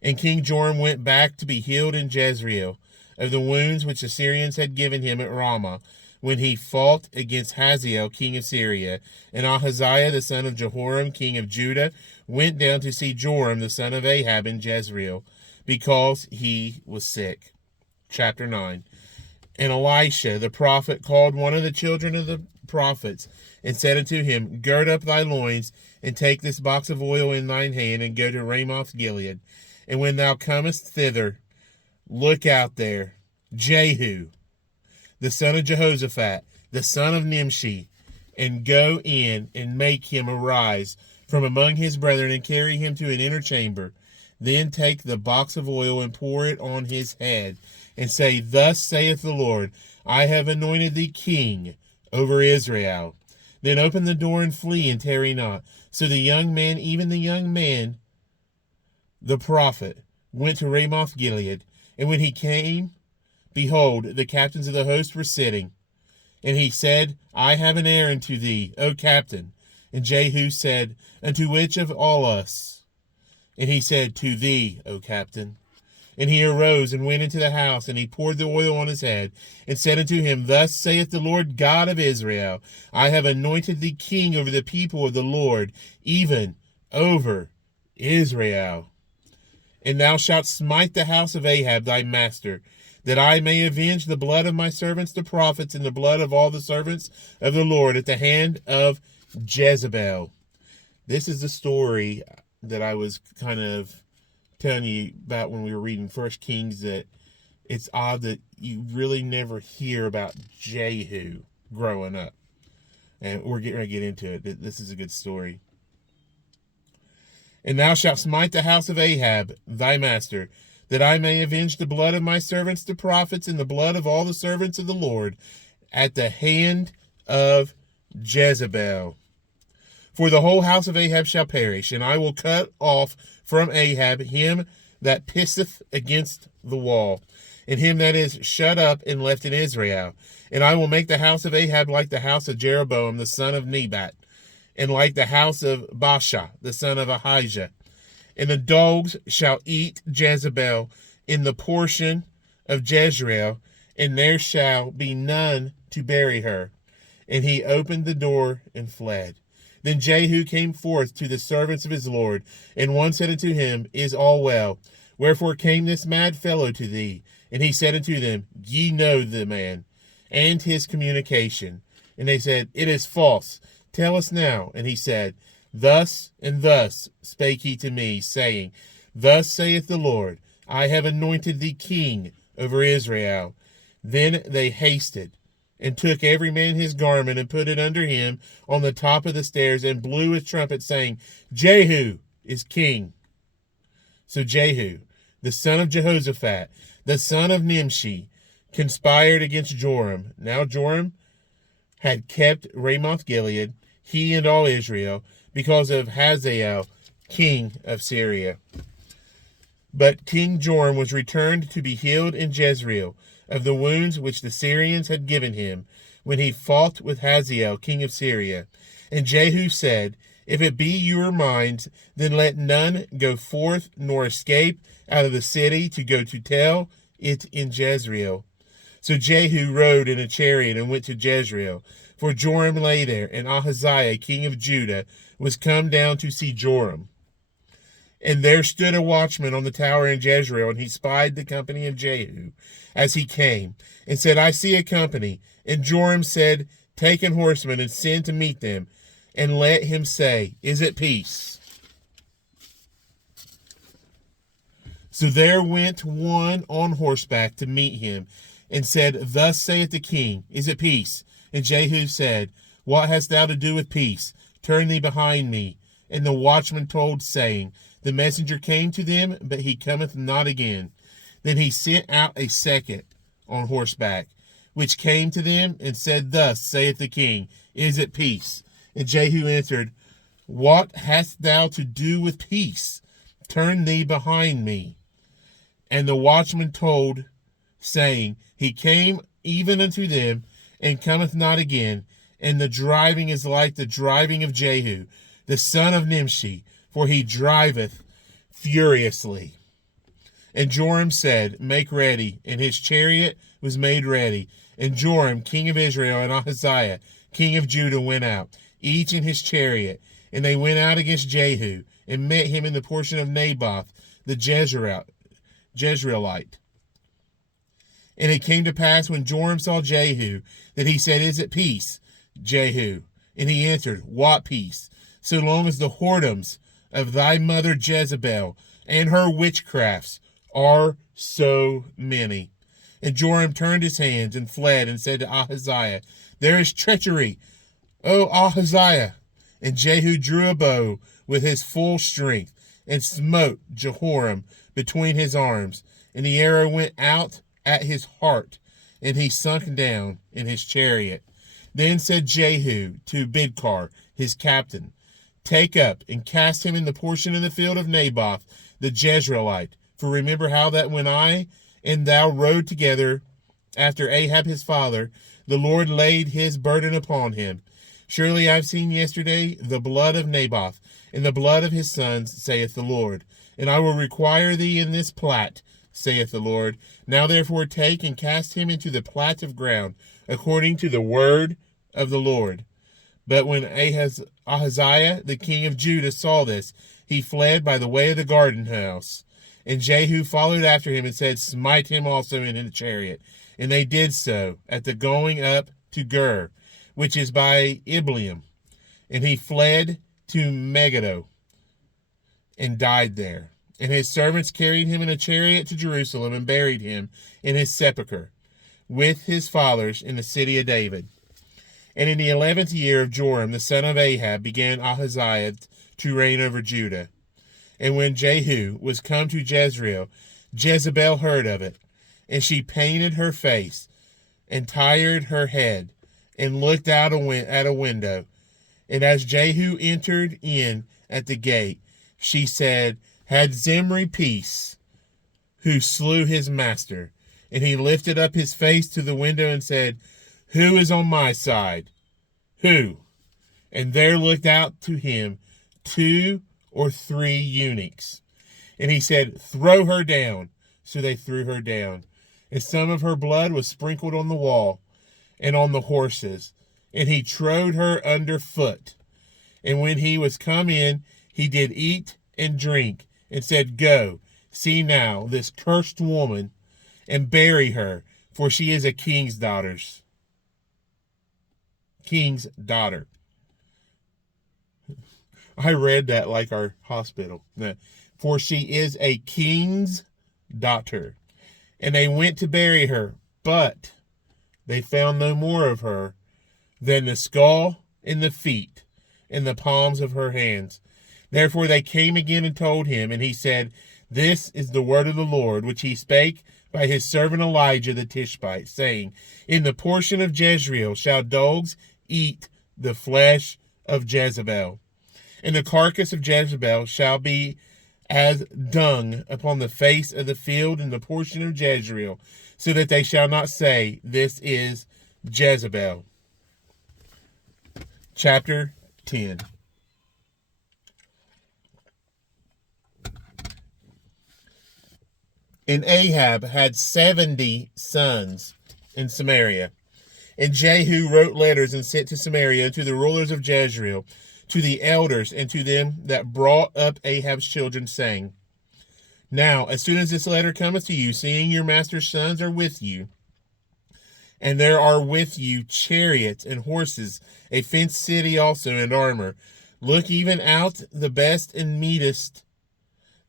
And King Joram went back to be healed in Jezreel of the wounds which the Syrians had given him at Ramah, when he fought against Hazael, king of Syria. And Ahaziah the son of Jehoram, king of Judah, went down to see Joram the son of Ahab in Jezreel, because he was sick. Chapter 9. And Elisha the prophet called one of the children of the prophets, and said unto him, Gird up thy loins, and take this box of oil in thine hand, and go to Ramoth Gilead. And when thou comest thither, look out there Jehu, the son of Jehoshaphat, the son of Nimshi, and go in and make him arise from among his brethren, and carry him to an inner chamber. Then take the box of oil and pour it on his head, and say, Thus saith the Lord, I have anointed thee king over Israel. Then open the door and flee, and tarry not. So the young man, even the young man, the prophet, went to Ramoth Gilead. And when he came, behold, the captains of the host were sitting. And he said, I have an errand to thee, O captain. And Jehu said, Unto which of all us? And he said, To thee, O captain. And he arose and went into the house, and he poured the oil on his head, and said unto him, Thus saith the Lord God of Israel, I have anointed thee king over the people of the Lord, even over Israel. And thou shalt smite the house of Ahab thy master, that I may avenge the blood of my servants the prophets, and the blood of all the servants of the Lord at the hand of Jezebel. This is the story that I was kind of telling you about when we were reading First Kings, that it's odd that you really never hear about Jehu growing up. And we're getting ready to get into it. This is a good story. And thou shalt smite the house of Ahab, thy master, that I may avenge the blood of my servants the prophets, and the blood of all the servants of the Lord at the hand of Jezebel. For the whole house of Ahab shall perish, and I will cut off from Ahab him that pisseth against the wall, and him that is shut up and left in Israel. And I will make the house of Ahab like the house of Jeroboam the son of Nebat, and like the house of Baasha the son of Ahijah. And the dogs shall eat Jezebel in the portion of Jezreel, and there shall be none to bury her. And he opened the door and fled. Then Jehu came forth to the servants of his Lord, and one said unto him, Is all well? Wherefore came this mad fellow to thee? And he said unto them, Ye know the man, and his communication. And they said, It is false. Tell us now. And he said, Thus and thus spake he to me, saying, Thus saith the Lord, I have anointed thee king over Israel. Then they hasted, and took every man his garment, and put it under him on the top of the stairs, and blew his trumpet, saying, Jehu is king. So Jehu, the son of Jehoshaphat, the son of Nimshi, conspired against Joram. Now Joram had kept Ramoth Gilead, he and all Israel, because of Hazael, king of Syria. But King Joram was returned to be healed in Jezreel of the wounds which the Syrians had given him, when he fought with Hazael, king of Syria. And Jehu said, If it be your minds, then let none go forth nor escape out of the city to go to tell it in Jezreel. So Jehu rode in a chariot and went to Jezreel, for Joram lay there, and Ahaziah, king of Judah, was come down to see Joram. And there stood a watchman on the tower in Jezreel, and he spied the company of Jehu as he came, and said, I see a company. And Joram said, Take an horseman, and send to meet them, and let him say, Is it peace? So there went one on horseback to meet him, and said, Thus saith the king, Is it peace? And Jehu said, What hast thou to do with peace? Turn thee behind me. And the watchman told, saying, The messenger came to them, but he cometh not again. Then he sent out a second on horseback, which came to them, and said, Thus saith the king, Is it peace? And Jehu answered, What hast thou to do with peace? Turn thee behind me. And the watchman told, saying, He came even unto them, and cometh not again. And the driving is like the driving of Jehu, the son of Nimshi, for he driveth furiously. And Joram said, Make ready. And his chariot was made ready. And Joram, king of Israel, and Ahaziah, king of Judah, went out, each in his chariot. And they went out against Jehu, and met him in the portion of Naboth the Jezreelite. And it came to pass, when Joram saw Jehu, that he said, Is it peace, Jehu? And he answered, What peace? So long as the whoredoms of thy mother Jezebel and her witchcrafts are so many. And Joram turned his hands and fled, and said to Ahaziah, There is treachery, O Ahaziah. And Jehu drew a bow with his full strength, and smote Jehoram between his arms, and the arrow went out at his heart, and he sunk down in his chariot. Then said Jehu to Bidkar, his captain, Take up and cast him in the portion in the field of Naboth the Jezreelite. For remember how that when I and thou rode together after Ahab his father, the Lord laid his burden upon him. Surely I have seen yesterday the blood of Naboth, and the blood of his sons, saith the Lord. And I will require thee in this plat, saith the Lord. Now therefore take and cast him into the plat of ground, according to the word of the Lord. But when Ahaziah, the king of Judah, saw this, he fled by the way of the garden house. And Jehu followed after him and said, Smite him also in the chariot. And they did so at the going up to Gur, which is by Ibleam. And he fled to Megiddo and died there. And his servants carried him in a chariot to Jerusalem and buried him in his sepulchre with his fathers in the city of David. And in the 11th year of Joram, the son of Ahab, began Ahaziah to reign over Judah. And when Jehu was come to Jezreel, Jezebel heard of it, and she painted her face, and tired her head, and looked out at a window. And as Jehu entered in at the gate, she said, Had Zimri peace, who slew his master? And he lifted up his face to the window and said, Who is on my side? Who? And there looked out to him 2 or 3 eunuchs. And he said, Throw her down. So they threw her down. And some of her blood was sprinkled on the wall and on the horses. And he trode her under foot. And when he was come in, he did eat and drink, and said, Go, see now this cursed woman, and bury her, for she is a king's daughter. I read that like our hospital. For she is a king's daughter. And they went to bury her, but they found no more of her than the skull and the feet and the palms of her hands. Therefore they came again and told him, and he said, This is the word of the Lord, which he spake by his servant Elijah the Tishbite, saying, In the portion of Jezreel shall dogs eat the flesh of Jezebel, and the carcass of Jezebel shall be as dung upon the face of the field in the portion of Jezreel, so that they shall not say, This is Jezebel. Chapter 10. And Ahab had 70 sons in Samaria. And Jehu wrote letters and sent to Samaria to the rulers of Jezreel, to the elders, and to them that brought up Ahab's children, saying, Now, as soon as this letter cometh to you, seeing your master's sons are with you, and there are with you chariots and horses, a fenced city also, and armor, look even out the best and meetest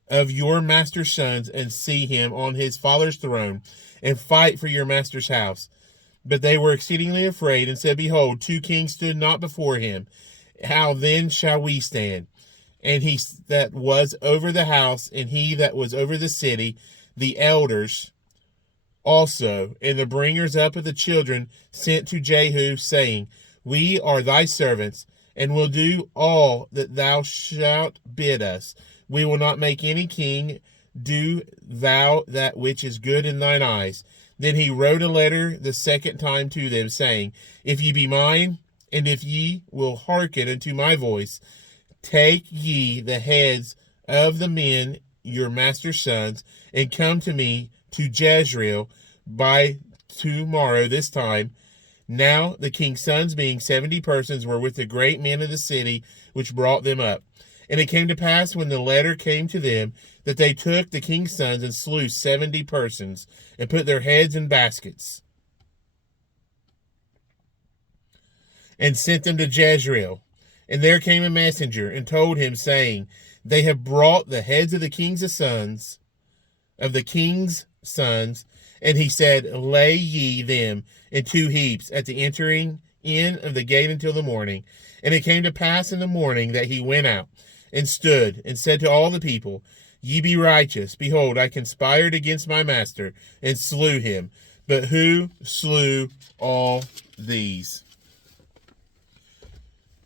of your master's sons, and see him on his father's throne, and fight for your master's house. But they were exceedingly afraid, and said, Behold, 2 kings stood not before him. How then shall we stand? And he that was over the house, and he that was over the city, the elders also, and the bringers up of the children, sent to Jehu, saying, We are thy servants, and will do all that thou shalt bid us. We will not make any king. Do thou that which is good in thine eyes. Then he wrote a letter the second time to them, saying, If ye be mine, and if ye will hearken unto my voice, take ye the heads of the men your master's sons, and come to me to Jezreel by tomorrow this time. Now the king's sons, being 70 persons, were with the great men of the city, which brought them up. And it came to pass, when the letter came to them, that they took the king's sons and slew 70 persons, and put their heads in baskets, and sent them to Jezreel. And there came a messenger, and told him, saying, They have brought the heads of the king's sons, And he said, Lay ye them in 2 heaps at the entering in of the gate until the morning. And it came to pass in the morning that he went out, and stood, and said to all the people, Ye be righteous. Behold, I conspired against my master, and slew him. But who slew all these?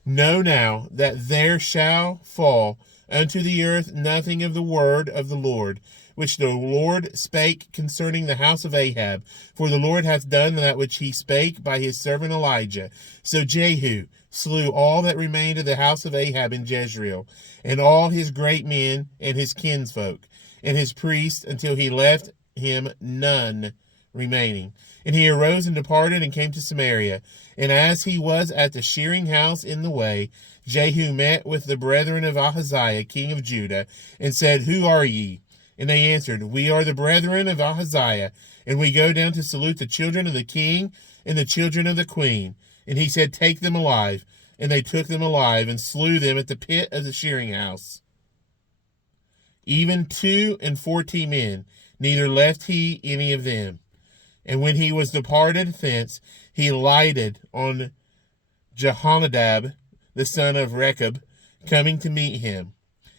Know now that there shall fall unto the earth nothing of the word of the Lord, which the Lord spake concerning the house of Ahab. For the Lord hath done that which he spake by his servant Elijah. So Jehu slew all that remained of the house of Ahab in Jezreel, and all his great men and his kinsfolk, and his priests, until he left him none remaining. And he arose and departed and came to Samaria. And as he was at the shearing house in the way, Jehu met with the brethren of Ahaziah, king of Judah, and said, Who are ye? And they answered, We are the brethren of Ahaziah, and we go down to salute the children of the king and the children of the queen. And he said, Take them alive. And they took them alive, and slew them at the pit of the shearing house, even 42 men, neither left he any of them. And when he was departed thence, he lighted on Jehonadab, the son of Rechab, coming to meet him.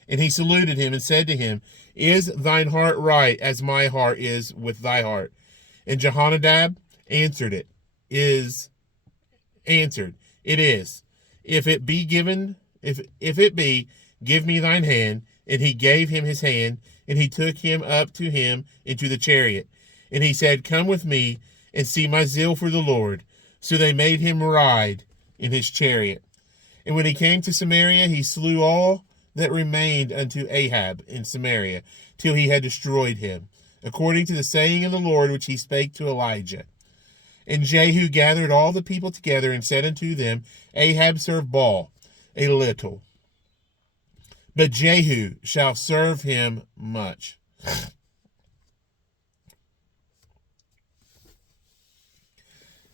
And he saluted him and said to him, Is thine heart right as my heart is with thy heart? And Jehonadab answered, It is. If it be, give me thine hand. And he gave him his hand, and he took him up to him into the chariot. And he said, Come with me, and see my zeal for the Lord. So they made him ride in his chariot. And when he came to Samaria, he slew all that remained unto Ahab in Samaria, till he had destroyed him, according to the saying of the Lord which he spake to Elijah. And Jehu gathered all the people together, and said unto them, Ahab served Baal a little, but Jehu shall serve him much.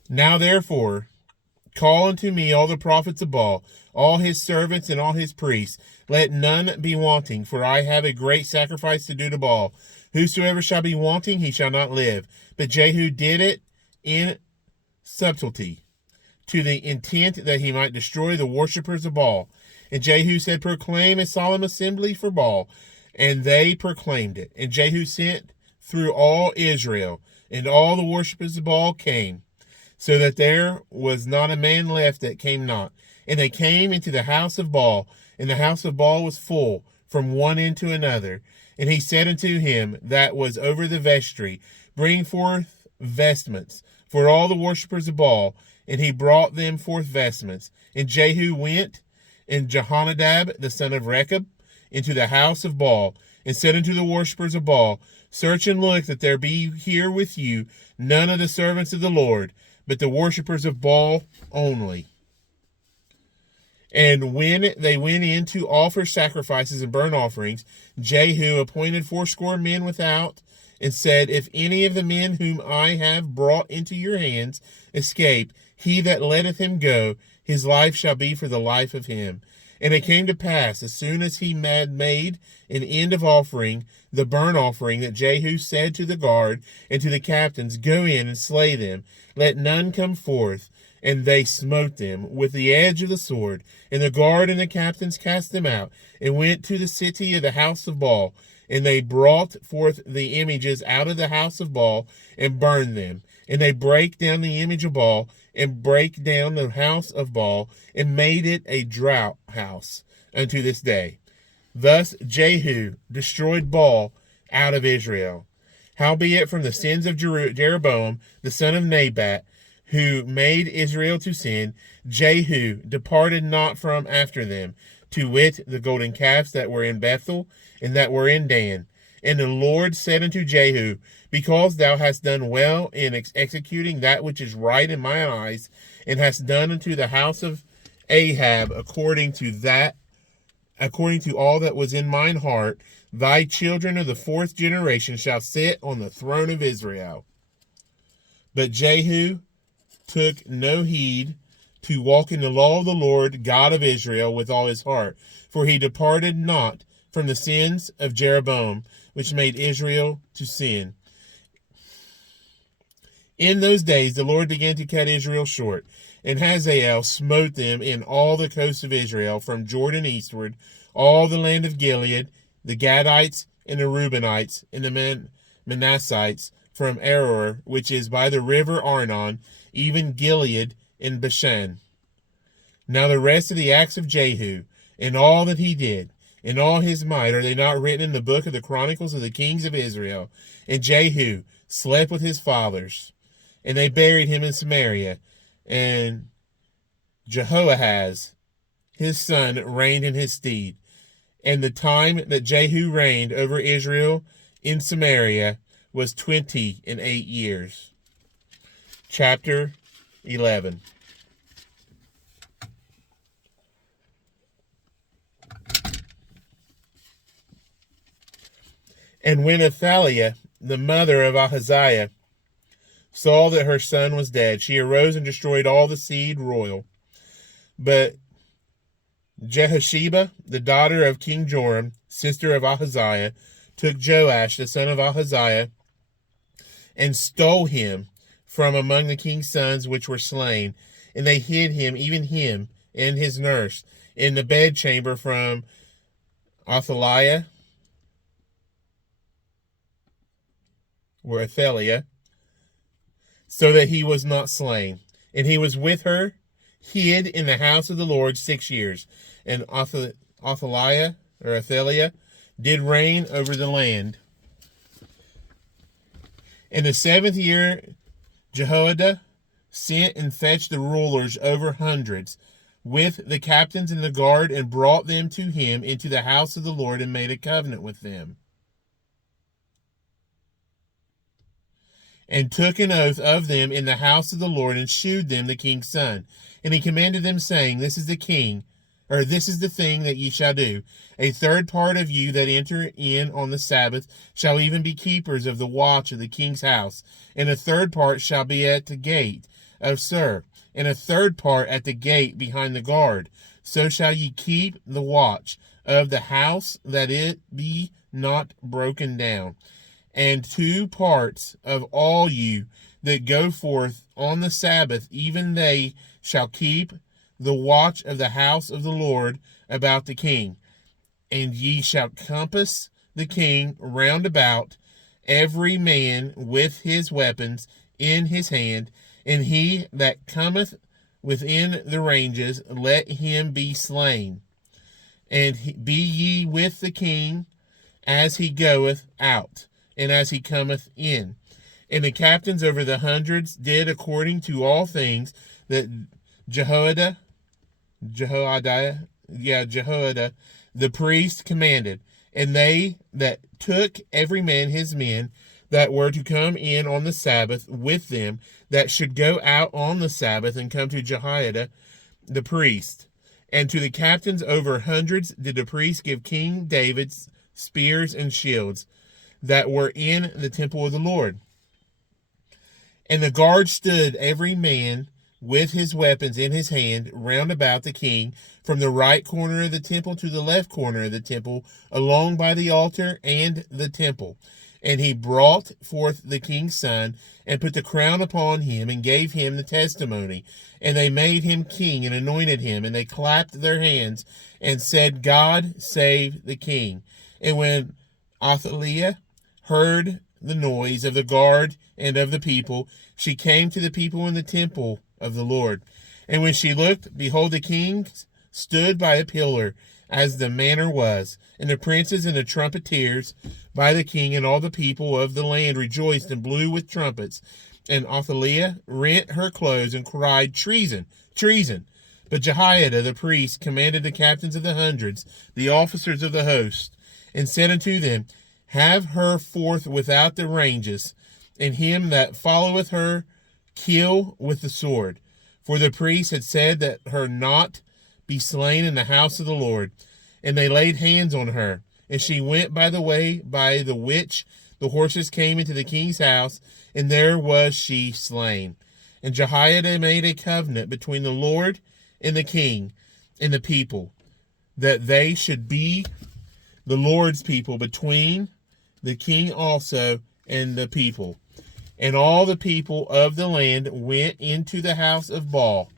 Now therefore, call unto me all the prophets of Baal, all his servants and all his priests. Let none be wanting, for I have a great sacrifice to do to Baal. Whosoever shall be wanting, he shall not live. But Jehu did it in subtlety, to the intent that he might destroy the worshippers of Baal. And Jehu said, Proclaim a solemn assembly for Baal. And they proclaimed it. And Jehu sent through all Israel, and all the worshippers of Baal came, so that there was not a man left that came not. And they came into the house of Baal, and the house of Baal was full from one end to another. And he said unto him that was over the vestry, Bring forth vestments for all the worshippers of Baal. And he brought them forth vestments. And Jehu went, and Jehonadab the son of Rechab, into the house of Baal, and said unto the worshippers of Baal, Search and look that there be here with you none of the servants of the Lord, but the worshippers of Baal only. And when they went in to offer sacrifices and burnt offerings, Jehu appointed 80 men without, and said, If any of the men whom I have brought into your hands escape, he that letteth him go, his life shall be for the life of him. And it came to pass, as soon as he had made an end of offering the burnt offering, that Jehu said to the guard and to the captains, Go in and slay them, let none come forth. And they smote them with the edge of the sword. And the guard and the captains cast them out, and went to the city of the house of Baal. And they brought forth the images out of the house of Baal, and burned them. And they brake down the image of Baal, and brake down the house of Baal, and made it a draught house unto this day. Thus Jehu destroyed Baal out of Israel. Howbeit from the sins of Jeroboam the son of Nebat, who made Israel to sin, Jehu departed not from after them, to wit, the golden calves that were in Bethel, and that were in Dan. And the Lord said unto Jehu, Because thou hast done well in executing that which is right in mine eyes, and hast done unto the house of Ahab according to all that was in mine heart, thy children of the 4th generation shall sit on the throne of Israel. But Jehu took no heed to walk in the law of the Lord God of Israel with all his heart, for he departed not from the sins of Jeroboam, which made Israel to sin. In those days the Lord began to cut Israel short, and Hazael smote them in all the coasts of Israel, from Jordan eastward, all the land of Gilead, the Gadites, and the Reubenites, and the Manassites, from Aroer, which is by the river Arnon, even Gilead and Bashan. Now the rest of the acts of Jehu, and all that he did, and all his might, are they not written in the book of the Chronicles of the kings of Israel? And Jehu slept with his fathers, and they buried him in Samaria. And Jehoahaz, his son, reigned in his stead. And the time that Jehu reigned over Israel in Samaria was 28 years. Chapter 11. And when Athaliah, the mother of Ahaziah, saw that her son was dead, she arose and destroyed all the seed royal. But Jehosheba, the daughter of King Joram, sister of Ahaziah, took Joash, the son of Ahaziah, and stole him from among the king's sons which were slain. And they hid him, even him and his nurse, in the bedchamber from Athaliah, or Athaliah, so that he was not slain. And he was with her, hid in the house of the Lord 6 years. And Athaliah, or Athaliah, did reign over the land. In the 7th year, Jehoiada sent and fetched the rulers over hundreds, with the captains and the guard, and brought them to him into the house of the Lord, and made a covenant with them, and took an oath of them in the house of the Lord, and shewed them the king's son. And he commanded them, saying, This is the thing that ye shall do. A third part of you that enter in on the Sabbath shall even be keepers of the watch of the king's house, and a third part shall be at the gate of Sur, and a third part at the gate behind the guard. So shall ye keep the watch of the house, that it be not broken down. And 2 parts of all you that go forth on the Sabbath, even they shall keep the watch of the house of the Lord about the king. And ye shall compass the king round about, every man with his weapons in his hand, and he that cometh within the ranges, let him be slain. And be ye with the king as he goeth out, and as he cometh in. And the captains over the hundreds did according to all things that Jehoiada, the priest, commanded. And they that took every man his men that were to come in on the Sabbath with them, that should go out on the Sabbath and come to Jehoiada the priest. And to the captains over hundreds did the priest give King David's spears and shields that were in the temple of the Lord. And the guard stood every man with his weapons in his hand round about the king, from the right corner of the temple to the left corner of the temple, along by the altar and the temple. And he brought forth the king's son, and put the crown upon him, and gave him the testimony. And they made him king, and anointed him, and they clapped their hands, and said, God save the king. And when Athaliah heard the noise of the guard and of the people, she came to the people in the temple of the Lord. And when she looked, behold, the king stood by a pillar, as the manner was. And the princes and the trumpeters by the king, and all the people of the land rejoiced and blew with trumpets. And Athaliah rent her clothes and cried, Treason, treason. But Jehoiada the priest commanded the captains of the hundreds, the officers of the host, and said unto them, Have her forth without the ranges, and him that followeth her kill with the sword. For the priest had said that her not be slain in the house of the Lord. And they laid hands on her, and she went by the way by the which the horses came into the king's house, and there was she slain. And Jehoiada made a covenant between the Lord and the king and the people, that they should be the Lord's people, between the king also and the people. And all the people of the land went into the house of Baal,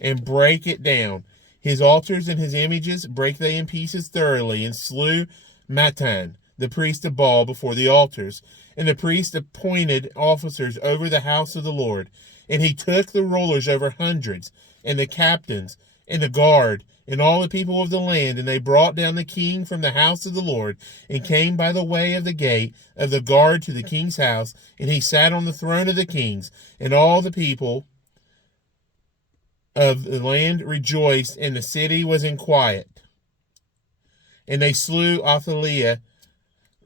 and brake it down. His altars and his images brake they in pieces thoroughly, and slew Mattan, the priest of Baal, before the altars. And the priest appointed officers over the house of the Lord. And he took the rulers over hundreds, and the captains, and the guard, and all the people of the land, and they brought down the king from the house of the Lord, and came by the way of the gate of the guard to the king's house, and he sat on the throne of the kings. And all the people of the land rejoiced, and the city was in quiet. And they slew Athaliah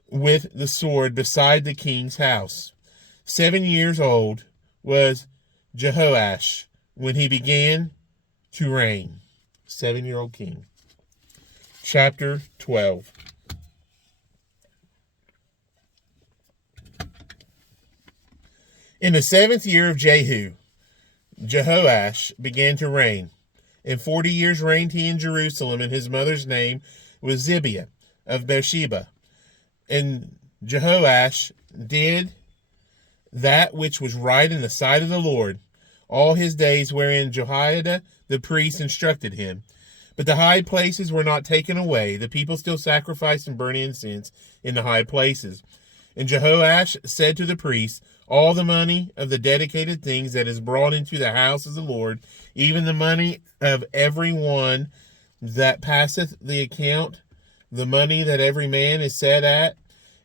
with the sword beside the king's house. 7 years old was Jehoash when he began to reign. 7-year-old king. Chapter 12. In the 7th year of Jehu, Jehoash began to reign. And 40 years reigned he in Jerusalem, and his mother's name was Zibiah of Beersheba. And Jehoash did that which was right in the sight of the Lord all his days, wherein Jehoiada the priest instructed him. But the high places were not taken away. The people still sacrificed and burned incense in the high places. And Jehoash said to the priests, all the money of the dedicated things that is brought into the house of the Lord, even the money of every one that passeth the account, the money that every man is set at,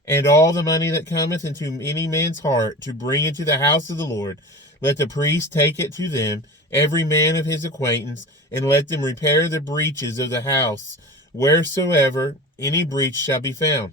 and all the money that cometh into any man's heart to bring into the house of the Lord, let the priest take it to them, every man of his acquaintance, and let them repair the breaches of the house, wheresoever any breach shall be found.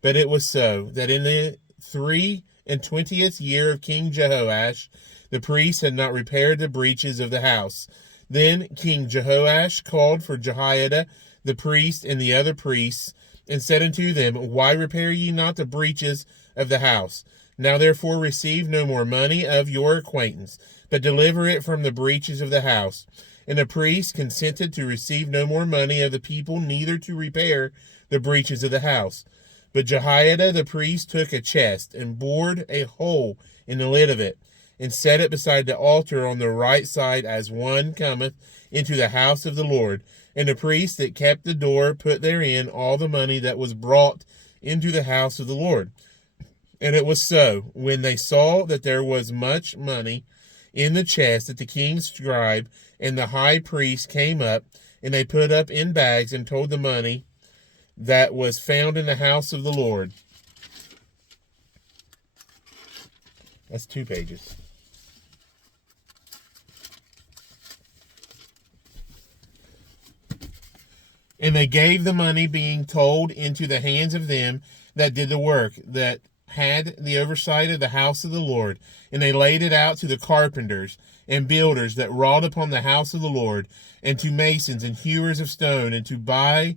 But it was so, that in the 23rd year of King Jehoash, the priests had not repaired the breaches of the house. Then King Jehoash called for Jehoiada the priest and the other priests, and said unto them, why repair ye not the breaches of the house? Now therefore receive no more money of your acquaintance, but deliver it from the breaches of the house. And the priests consented to receive no more money of the people, neither to repair the breaches of the house. But Jehoiada the priest took a chest, and bored a hole in the lid of it, and set it beside the altar on the right side, as one cometh into the house of the Lord. And the priest that kept the door put therein all the money that was brought into the house of the Lord. And it was so, when they saw that there was much money in the chest, that the king's scribe and the high priest came up, and they put up in bags, and told the money that was found in the house of the Lord. That's 2 pages. And they gave the money, being told, into the hands of them that did the work, that had the oversight of the house of the Lord. And they laid it out to the carpenters and builders that wrought upon the house of the Lord, and to masons and hewers of stone, and to buy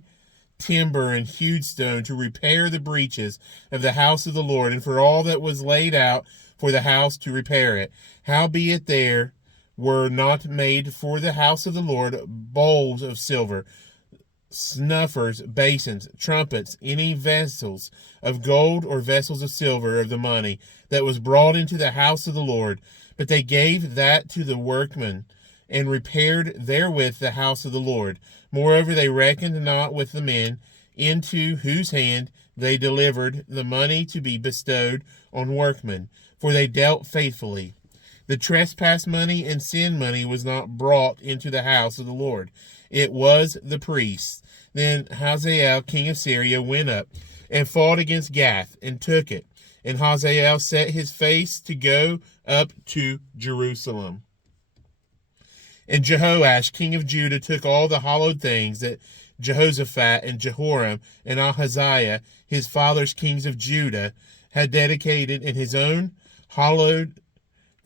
timber and hewed stone, to repair the breaches of the house of the Lord, and for all that was laid out for the house to repair it. Howbeit there were not made for the house of the Lord bowls of silver, snuffers, basins, trumpets, any vessels of gold or vessels of silver of the money that was brought into the house of the Lord. But they gave that to the workmen, and repaired therewith the house of the Lord. Moreover, they reckoned not with the men, into whose hand they delivered the money to be bestowed on workmen, for they dealt faithfully. The trespass money and sin money was not brought into the house of the Lord. It was the priests. Then Hazael, king of Syria, went up and fought against Gath, and took it. And Hazael set his face to go up to Jerusalem. And Jehoash, king of Judah, took all the hallowed things that Jehoshaphat and Jehoram and Ahaziah, his fathers kings of Judah, had dedicated, in his own hallowed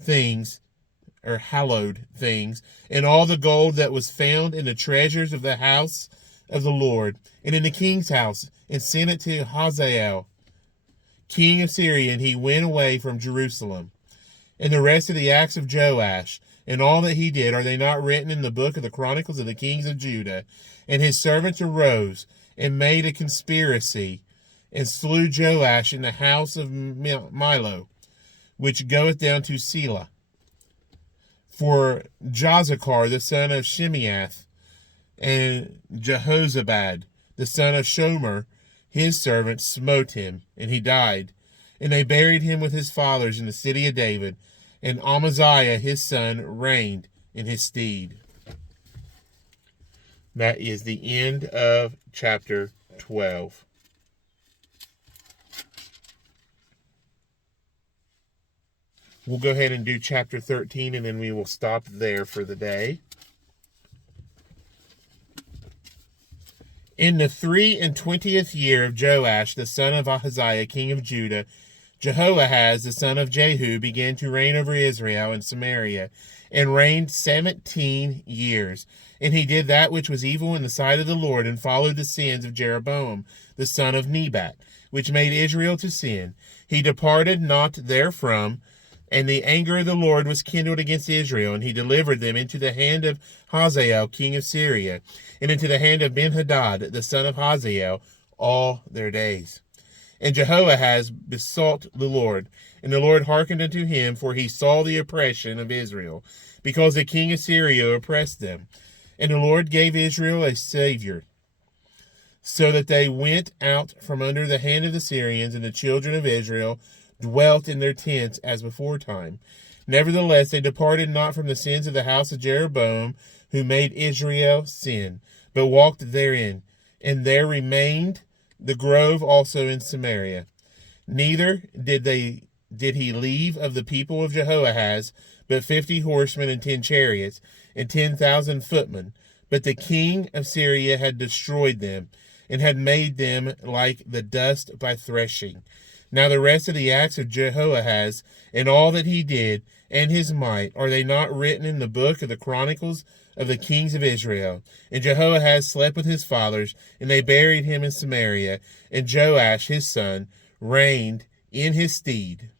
things, and all the gold that was found in the treasures of the house of the Lord, and in the king's house, and sent it to Hazael, king of Syria, and he went away from Jerusalem. And the rest of the acts of Joash, and all that he did, are they not written in the book of the Chronicles of the kings of Judah? And his servants arose, and made a conspiracy, and slew Joash in the house of Milo, which goeth down to Selah. For Jozachar the son of Shimeath, and Jehozabad the son of Shomer, his servant, smote him, and he died. And they buried him with his fathers in the city of David, and Amaziah his son reigned in his stead. That is the end of chapter 12. We'll go ahead and do chapter 13, and then we will stop there for the day. In the 23 year of Joash, the son of Ahaziah, king of Judah, Jehoahaz, the son of Jehu, began to reign over Israel and Samaria, and reigned 17 years. And he did that which was evil in the sight of the Lord, and followed the sins of Jeroboam, the son of Nebat, which made Israel to sin. He departed not therefrom, and the anger of the Lord was kindled against Israel, and he delivered them into the hand of Hazael, king of Syria, and into the hand of Benhadad, the son of Hazael, all their days. And Jehoahaz besought the Lord, and the Lord hearkened unto him, for he saw the oppression of Israel, because the king of Syria oppressed them. And the Lord gave Israel a savior, so that they went out from under the hand of the Syrians, and the children of Israel dwelt in their tents as beforetime. Nevertheless, they departed not from the sins of the house of Jeroboam, who made Israel sin, but walked therein. And there remained the grove also in Samaria. Neither did he leave of the people of Jehoahaz but 50 horsemen and 10 chariots and 10,000 footmen. But the king of Syria had destroyed them, and had made them like the dust by threshing. Now the rest of the acts of Jehoahaz, and all that he did, and his might, are they not written in the book of the chronicles of the kings of Israel? And Jehoahaz slept with his fathers, and they buried him in Samaria. And Joash his son reigned in his stead.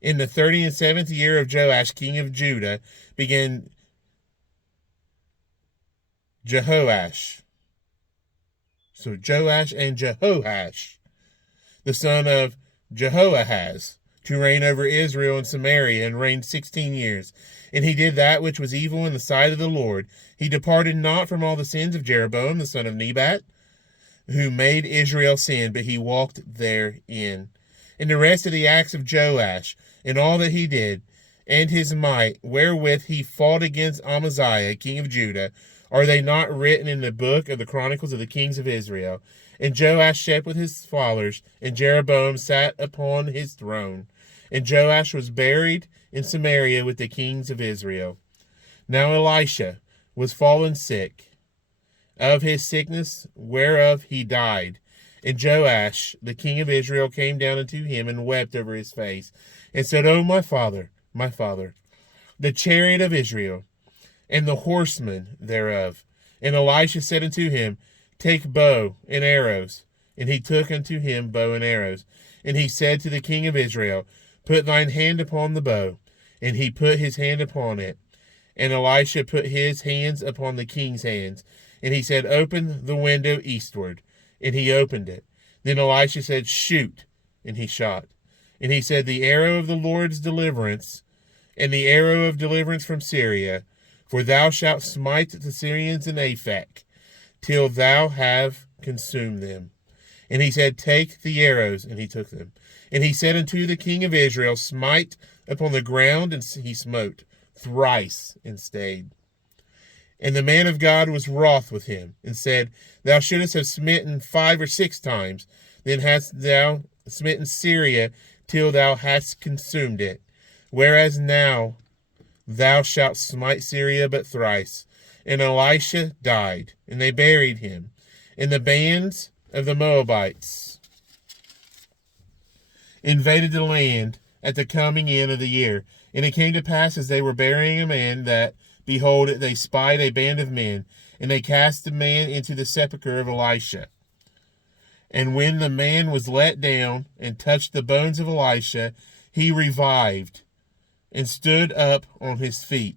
In the 37th year of Joash king of Judah began Jehoash. So Joash and Jehoash, the son of Jehoahaz, to reign over Israel and Samaria, and reigned 16 years. And he did that which was evil in the sight of the Lord. He departed not from all the sins of Jeroboam, the son of Nebat, who made Israel sin, but he walked therein. And the rest of the acts of Joash, and all that he did, and his might, wherewith he fought against Amaziah, king of Judah, are they not written in the book of the chronicles of the kings of Israel? And Joash slept with his fathers, and Jeroboam sat upon his throne. And Joash was buried in Samaria with the kings of Israel. Now Elisha was fallen sick of his sickness, whereof he died. And Joash, the king of Israel, came down unto him, and wept over his face, and said, O my father, the chariot of Israel, and the horsemen thereof. And Elisha said unto him, Take bow and arrows. And he took unto him bow and arrows. And he said to the king of Israel, Put thine hand upon the bow. And he put his hand upon it. And Elisha put his hands upon the king's hands. And he said, Open the window eastward. And he opened it. Then Elisha said, Shoot. And he shot. And he said, The arrow of the Lord's deliverance, and the arrow of deliverance from Syria, for thou shalt smite the Syrians in Aphek, till thou have consumed them. And he said, Take the arrows, and he took them. And he said unto the king of Israel, Smite upon the ground, and he smote thrice and stayed. And the man of God was wroth with him, and said, Thou shouldest have smitten 5 or 6 times, then hast thou smitten Syria till thou hast consumed it. Whereas now thou shalt smite Syria but thrice. And Elisha died, and they buried him. And the bands of the Moabites invaded the land at the coming in of the year. And it came to pass, as they were burying a man, that, behold, they spied a band of men, and they cast the man into the sepulchre of Elisha. And when the man was let down and touched the bones of Elisha, he revived and stood up on his feet.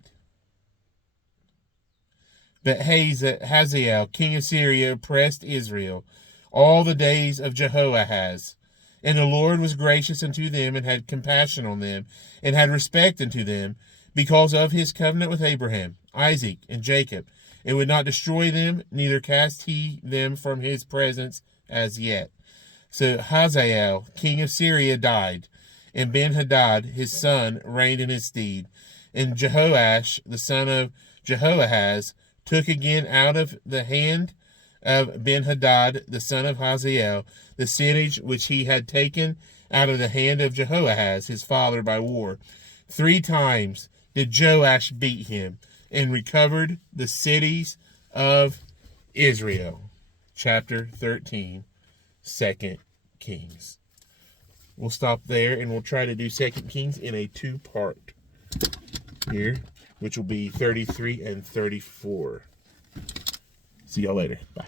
But Hazael, king of Syria, oppressed Israel all the days of Jehoahaz. And the Lord was gracious unto them, and had compassion on them, and had respect unto them, because of his covenant with Abraham, Isaac, and Jacob, and would not destroy them, neither cast he them from his presence as yet. So Hazael, king of Syria, died, and Benhadad his son reigned in his stead. And Jehoash, the son of Jehoahaz, took again out of the hand of Benhadad the son of Hazael the cities which he had taken out of the hand of Jehoahaz his father by war. 3 times did Joash beat him, and recovered the cities of Israel. chapter 13, 2 Kings. We'll stop there and we'll try to do 2 Kings in a 2-part here, which will be 33 and 34. See y'all later. Bye.